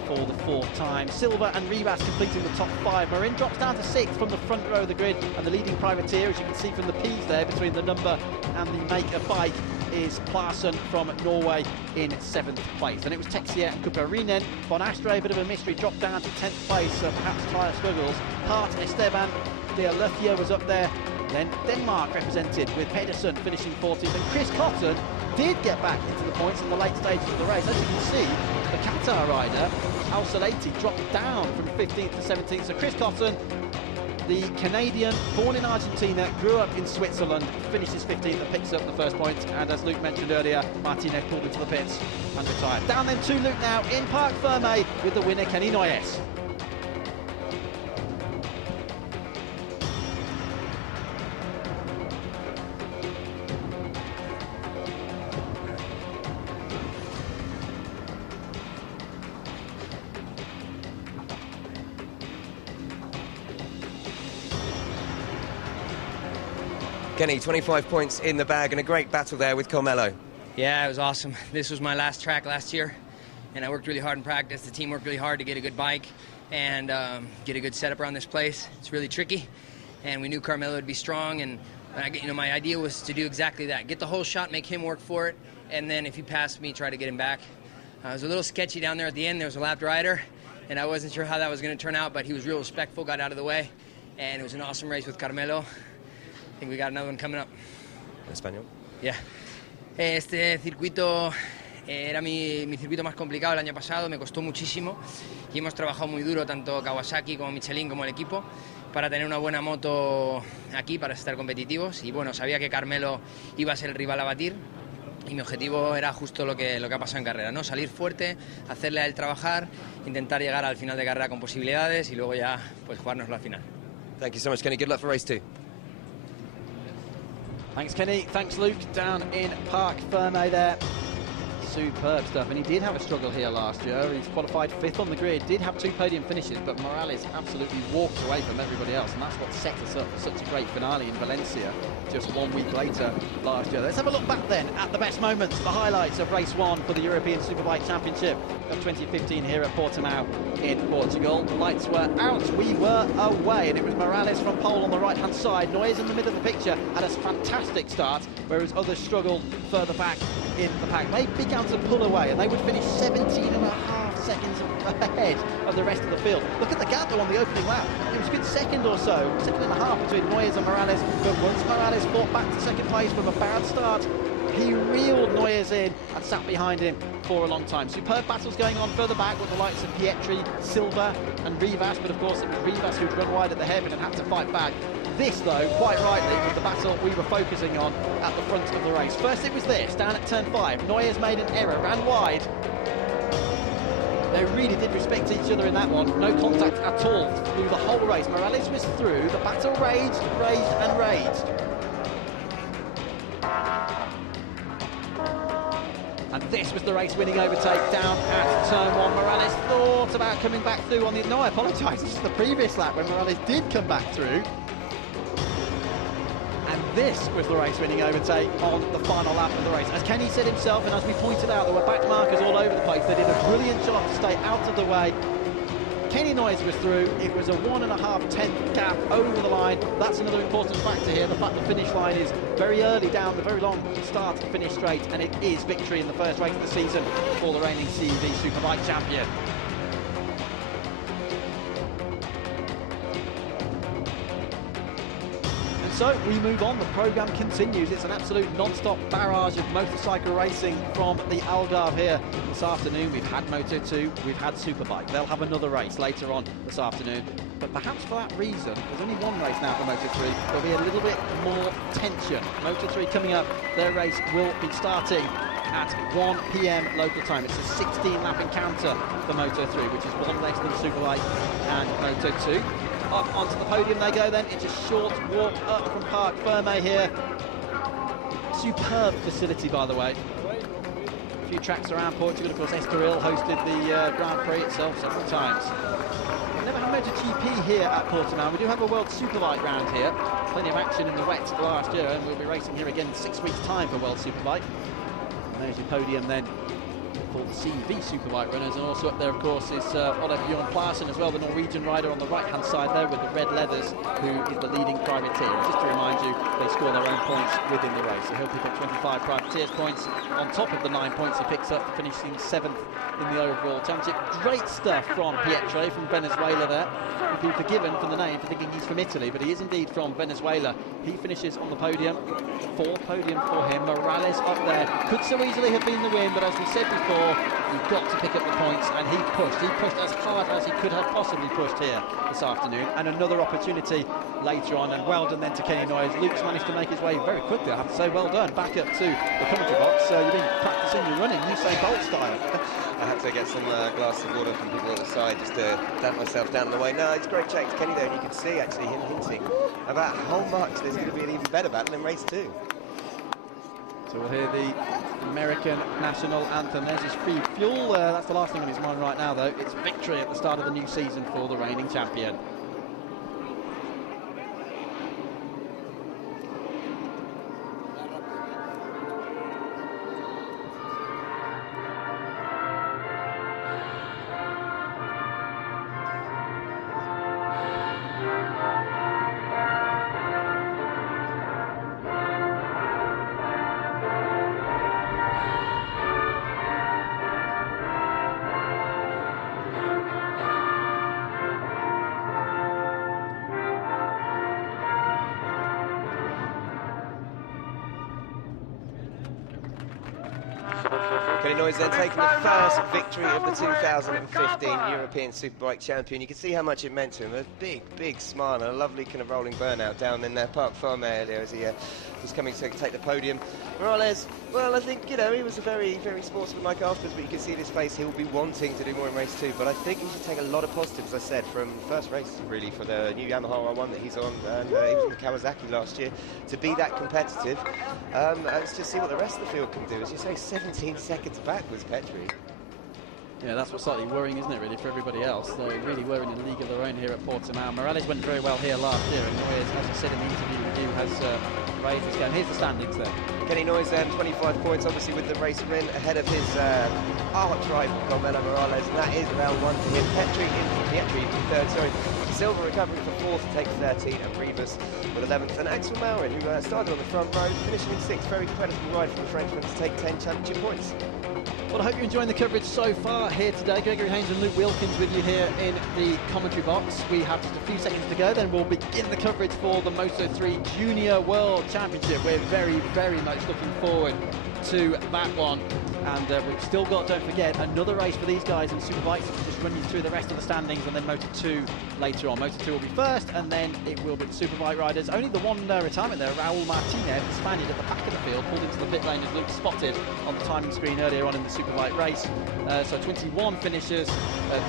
for the 4th time. Silva and Rivas completing the top 5. Marin drops down to 6th from the front row of the grid, and the leading privateer, as you can see from the P's there between the number and the make of bike, is Plassen from Norway in 7th place. And it was Texia and Kuperinen. Bonastre, a bit of a mystery, dropped down to 10th place, so perhaps tyre struggles. Hart Esteban de Lufia was up there. Then Denmark represented with Pedersen finishing 14th, and Chris Cotton did get back into the points in the late stages of the race. As you can see, the Qatar rider, Al Salati, dropped down from 15th to 17th. So Chris Cotton, the Canadian, born in Argentina, grew up in Switzerland, finishes 15th and picks up the first point. And as Luke mentioned earlier, Martinez pulled into the pits and retired. Down then to Luke now in Parc Fermé with the winner, Kenny Noyes. Kenny, 25 points in the bag and a great battle there with Carmelo. Yeah, it was awesome. This was my last track last year, and I worked really hard in practice. The team worked really hard to get a good bike and get a good setup around this place. It's really tricky, and we knew Carmelo would be strong, and my idea was to do exactly that. Get the whole shot, make him work for it, and then if he passed me, try to get him back. It was a little sketchy down there at the end. There was a lapped rider, and I wasn't sure how that was going to turn out, but he was real respectful, got out of the way, and it was an awesome race with Carmelo. I think we got another one coming up. En español. Yeah. Este circuito era mi circuito más complicado el año pasado, me costó muchísimo y hemos trabajado muy duro, tanto Kawasaki como Michelin como el equipo, para tener una buena moto aquí, para estar competitivos. Y bueno, sabía que Carmelo iba a ser el rival a batir y mi objetivo era justo lo que ha pasado en carrera, ¿no? Salir fuerte, hacerle a él trabajar, intentar llegar al final de carrera con posibilidades y luego ya pues jugárnoslo al final. Thank you so much, Kenny. Good luck for race 2. Thanks, Kenny. Thanks, Luke. Down in Parc Fermé there. Superb stuff, and he did have a struggle here last year. He's qualified 5th on the grid, did have 2 podium finishes, but Morales absolutely walked away from everybody else, and that's what set us up for such a great finale in Valencia just 1 week later last year. Let's have a look back then at the best moments, the highlights of race 1 for the European Superbike Championship of 2015 here at Portimao in Portugal. The lights were out, we were away, and it was Morales from pole on the right-hand side. Noyes in the middle of the picture had a fantastic start, whereas others struggled further back in the pack. They began to pull away, and they would finish 17.5 seconds ahead of the rest of the field. Look at the gap though on the opening lap. It was a good second or so, 1.5 seconds between Noyes and Morales, but once Morales fought back to second place from a bad start, he reeled Noyes in and sat behind him for a long time. Superb battles going on further back with the likes of Pietri, Silva and Rivas, but of course it was Rivas who'd run wide at the hairpin and had to fight back. This, though, quite rightly, was the battle we were focusing on at the front of the race. First it was this, down at turn 5. Noyes made an error, ran wide. They really did respect each other in that one. No contact at all through the whole race. Morales was through. The battle raged and raged. And this was the race-winning overtake down at turn 1. Morales thought about coming back through on the... No, I apologise. This is the previous lap when Morales did come back through. And this was the race-winning overtake on the final lap of the race. As Kenny said himself, and as we pointed out, there were back markers all over the place. They did a brilliant job to stay out of the way. Kenny Noyes was through. It was a 1.5 gap over the line. That's another important factor here. The fact the finish line is very early down the very long start to finish straight, and it is victory in the first race of the season for the reigning CEV Superbike champion. So we move on, the programme continues. It's an absolute non-stop barrage of motorcycle racing from the Algarve here this afternoon. We've had Moto2, we've had Superbike. They'll have another race later on this afternoon. But perhaps for that reason, there's only one race now for Moto3. There'll be a little bit more tension. Moto3 coming up, their race will be starting at 1 PM local time. It's a 16-lap encounter for Moto3, which is one less than Superbike and Moto2. Up onto the podium they go then. It's a short walk up from Parc Fermé here. Superb facility, by the way. A few tracks around Portugal. Of course, Estoril hosted the Grand Prix itself several times. We've never had MotoGP here at Portimao. We do have a World Superbike round here. Plenty of action in the wet last year, and we'll be racing here again in 6 weeks' time for World Superbike. And there's your podium then for the CEV Superbike runners, and also up there of course is Ole Bjorn Plarsen as well, the Norwegian rider on the right hand side there with the red leathers, who is the leading privateer. And just to remind you, they score their own points within the race, so he'll pick up 25 privateers points on top of the 9 points he picks up for finishing 7th in the overall championship. Great stuff from Pietro from Venezuela there. He'll be forgiven for the name for thinking he's from Italy, but he is indeed from Venezuela. He finishes on the podium. 4th podium for him. Morales up there. Could so easily have been the win, but as we said before, you've got to pick up the points, and he pushed as hard as he could have possibly pushed here this afternoon. And another opportunity later on, and well done then to Kenny Noyes. Luke's managed to make his way very quickly, I have to say, well done, back up to the commentary box. So you've been practicing your running, Usain Bolt style. I had to get some glasses of water from people at the side just to damp myself down the way. No, it's a great check to Kenny though, and you can see actually him hinting about how much there's going to be an even better battle in race 2. So we'll hear the American national anthem. There's his free fuel. That's the last thing on his mind right now, though. It's victory at the start of the new season for the reigning champion. Kenny Noyes then taking the first victory of the 2015 European Superbike champion. You can see how much it meant to him. A big, big smile and a lovely kind of rolling burnout down in their Parc Fermé area as he was coming to take the podium. Morales, well, I think, you know, he was a very, very sportsmanlike afterwards, but you can see in his face he'll be wanting to do more in race 2. But I think he should take a lot of positives, as I said, from the first race, really, for the new Yamaha R1 that he's on. And he was in the Kawasaki last year. To be that competitive, let's just see what the rest of the field can do. As you say, 17 seconds backwards, Petri. Yeah, that's what's slightly worrying, isn't it, really, for everybody else? They really were in a league of their own here at Portimao. Morales went very well here last year, and Noyes, as I said in the interview with you, has raised this game. Here's the standings there. Kenny Noyes 25 points, obviously with the race win, ahead of his arch rival, Carmelo Morales, and that is round 1 for him. Pietri in third, sorry. Silva recovering for 4th, takes 13, and Rivas with 11th. And Axel Maurin, who started on the front row, finishing in 6th. Very creditable ride from the Frenchman to take 10 championship points. Well, I hope you're enjoying the coverage so far here today. Gregory Haynes and Luke Wilkins with you here in the commentary box. We have just a few seconds to go, then we'll begin the coverage for the Moto3 Junior World Championship. We're very, very much looking forward to that one. And we've still got, don't forget, another race for these guys in Superbikes. We'll just run you through the rest of the standings, and then Moto2 later on. Moto2 will be first, and then it will be the Superbike riders. Only the one retirement there, Raul Martinez, the Spaniard at the back of the field, pulled into the pit lane as Luke spotted on the timing screen earlier on in the Superbike race. So 21 finishers,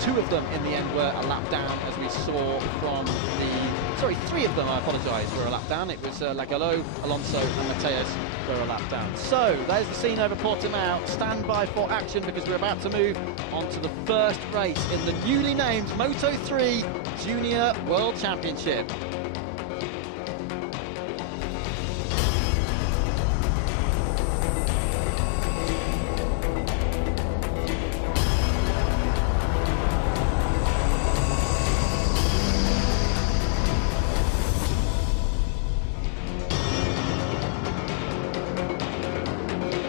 2 of them in the end were a lap down, as we saw from the... Sorry, 3 of them, I apologise, were a lap down. It was Lagalo, Alonso and Mateus were a lap down. So, there's the scene over Portimao. Stand by for action, because we're about to move on to the first race in the newly named Moto3 Junior World Championship.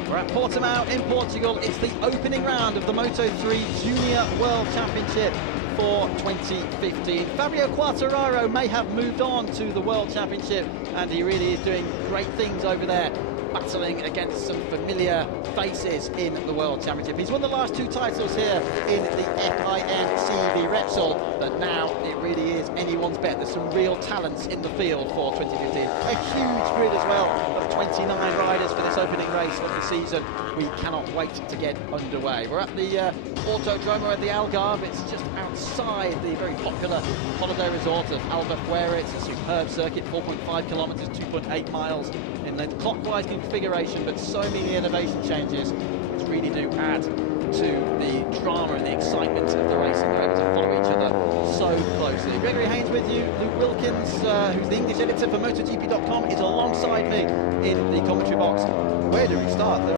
We're at Portimao in Portugal. It's the opening round of the Moto3 Junior World Championship for 2015. Fabio Quartararo may have moved on to the World Championship, and he really is doing great things over there, battling against some familiar faces in the World Championship. He's won the last 2 titles here in the FIM CEV Repsol, but now it really is anyone's bet. There's some real talents in the field for 2015. A huge grid as well of 29 riders for this opening race of the season. We cannot wait to get underway. We're at the Autodromo at the Algarve. It's just outside the very popular holiday resort of Albufeira. It's a superb circuit, 4.5 kilometres, 2.8 miles in the clockwise configuration, but so many elevation changes which really do add to the drama and the excitement of the racing. We're able to follow each other so closely. Gregory Haynes with you. Luke Wilkins, who's the English editor for MotoGP.com, is alongside me in the commentary box. Where do we start?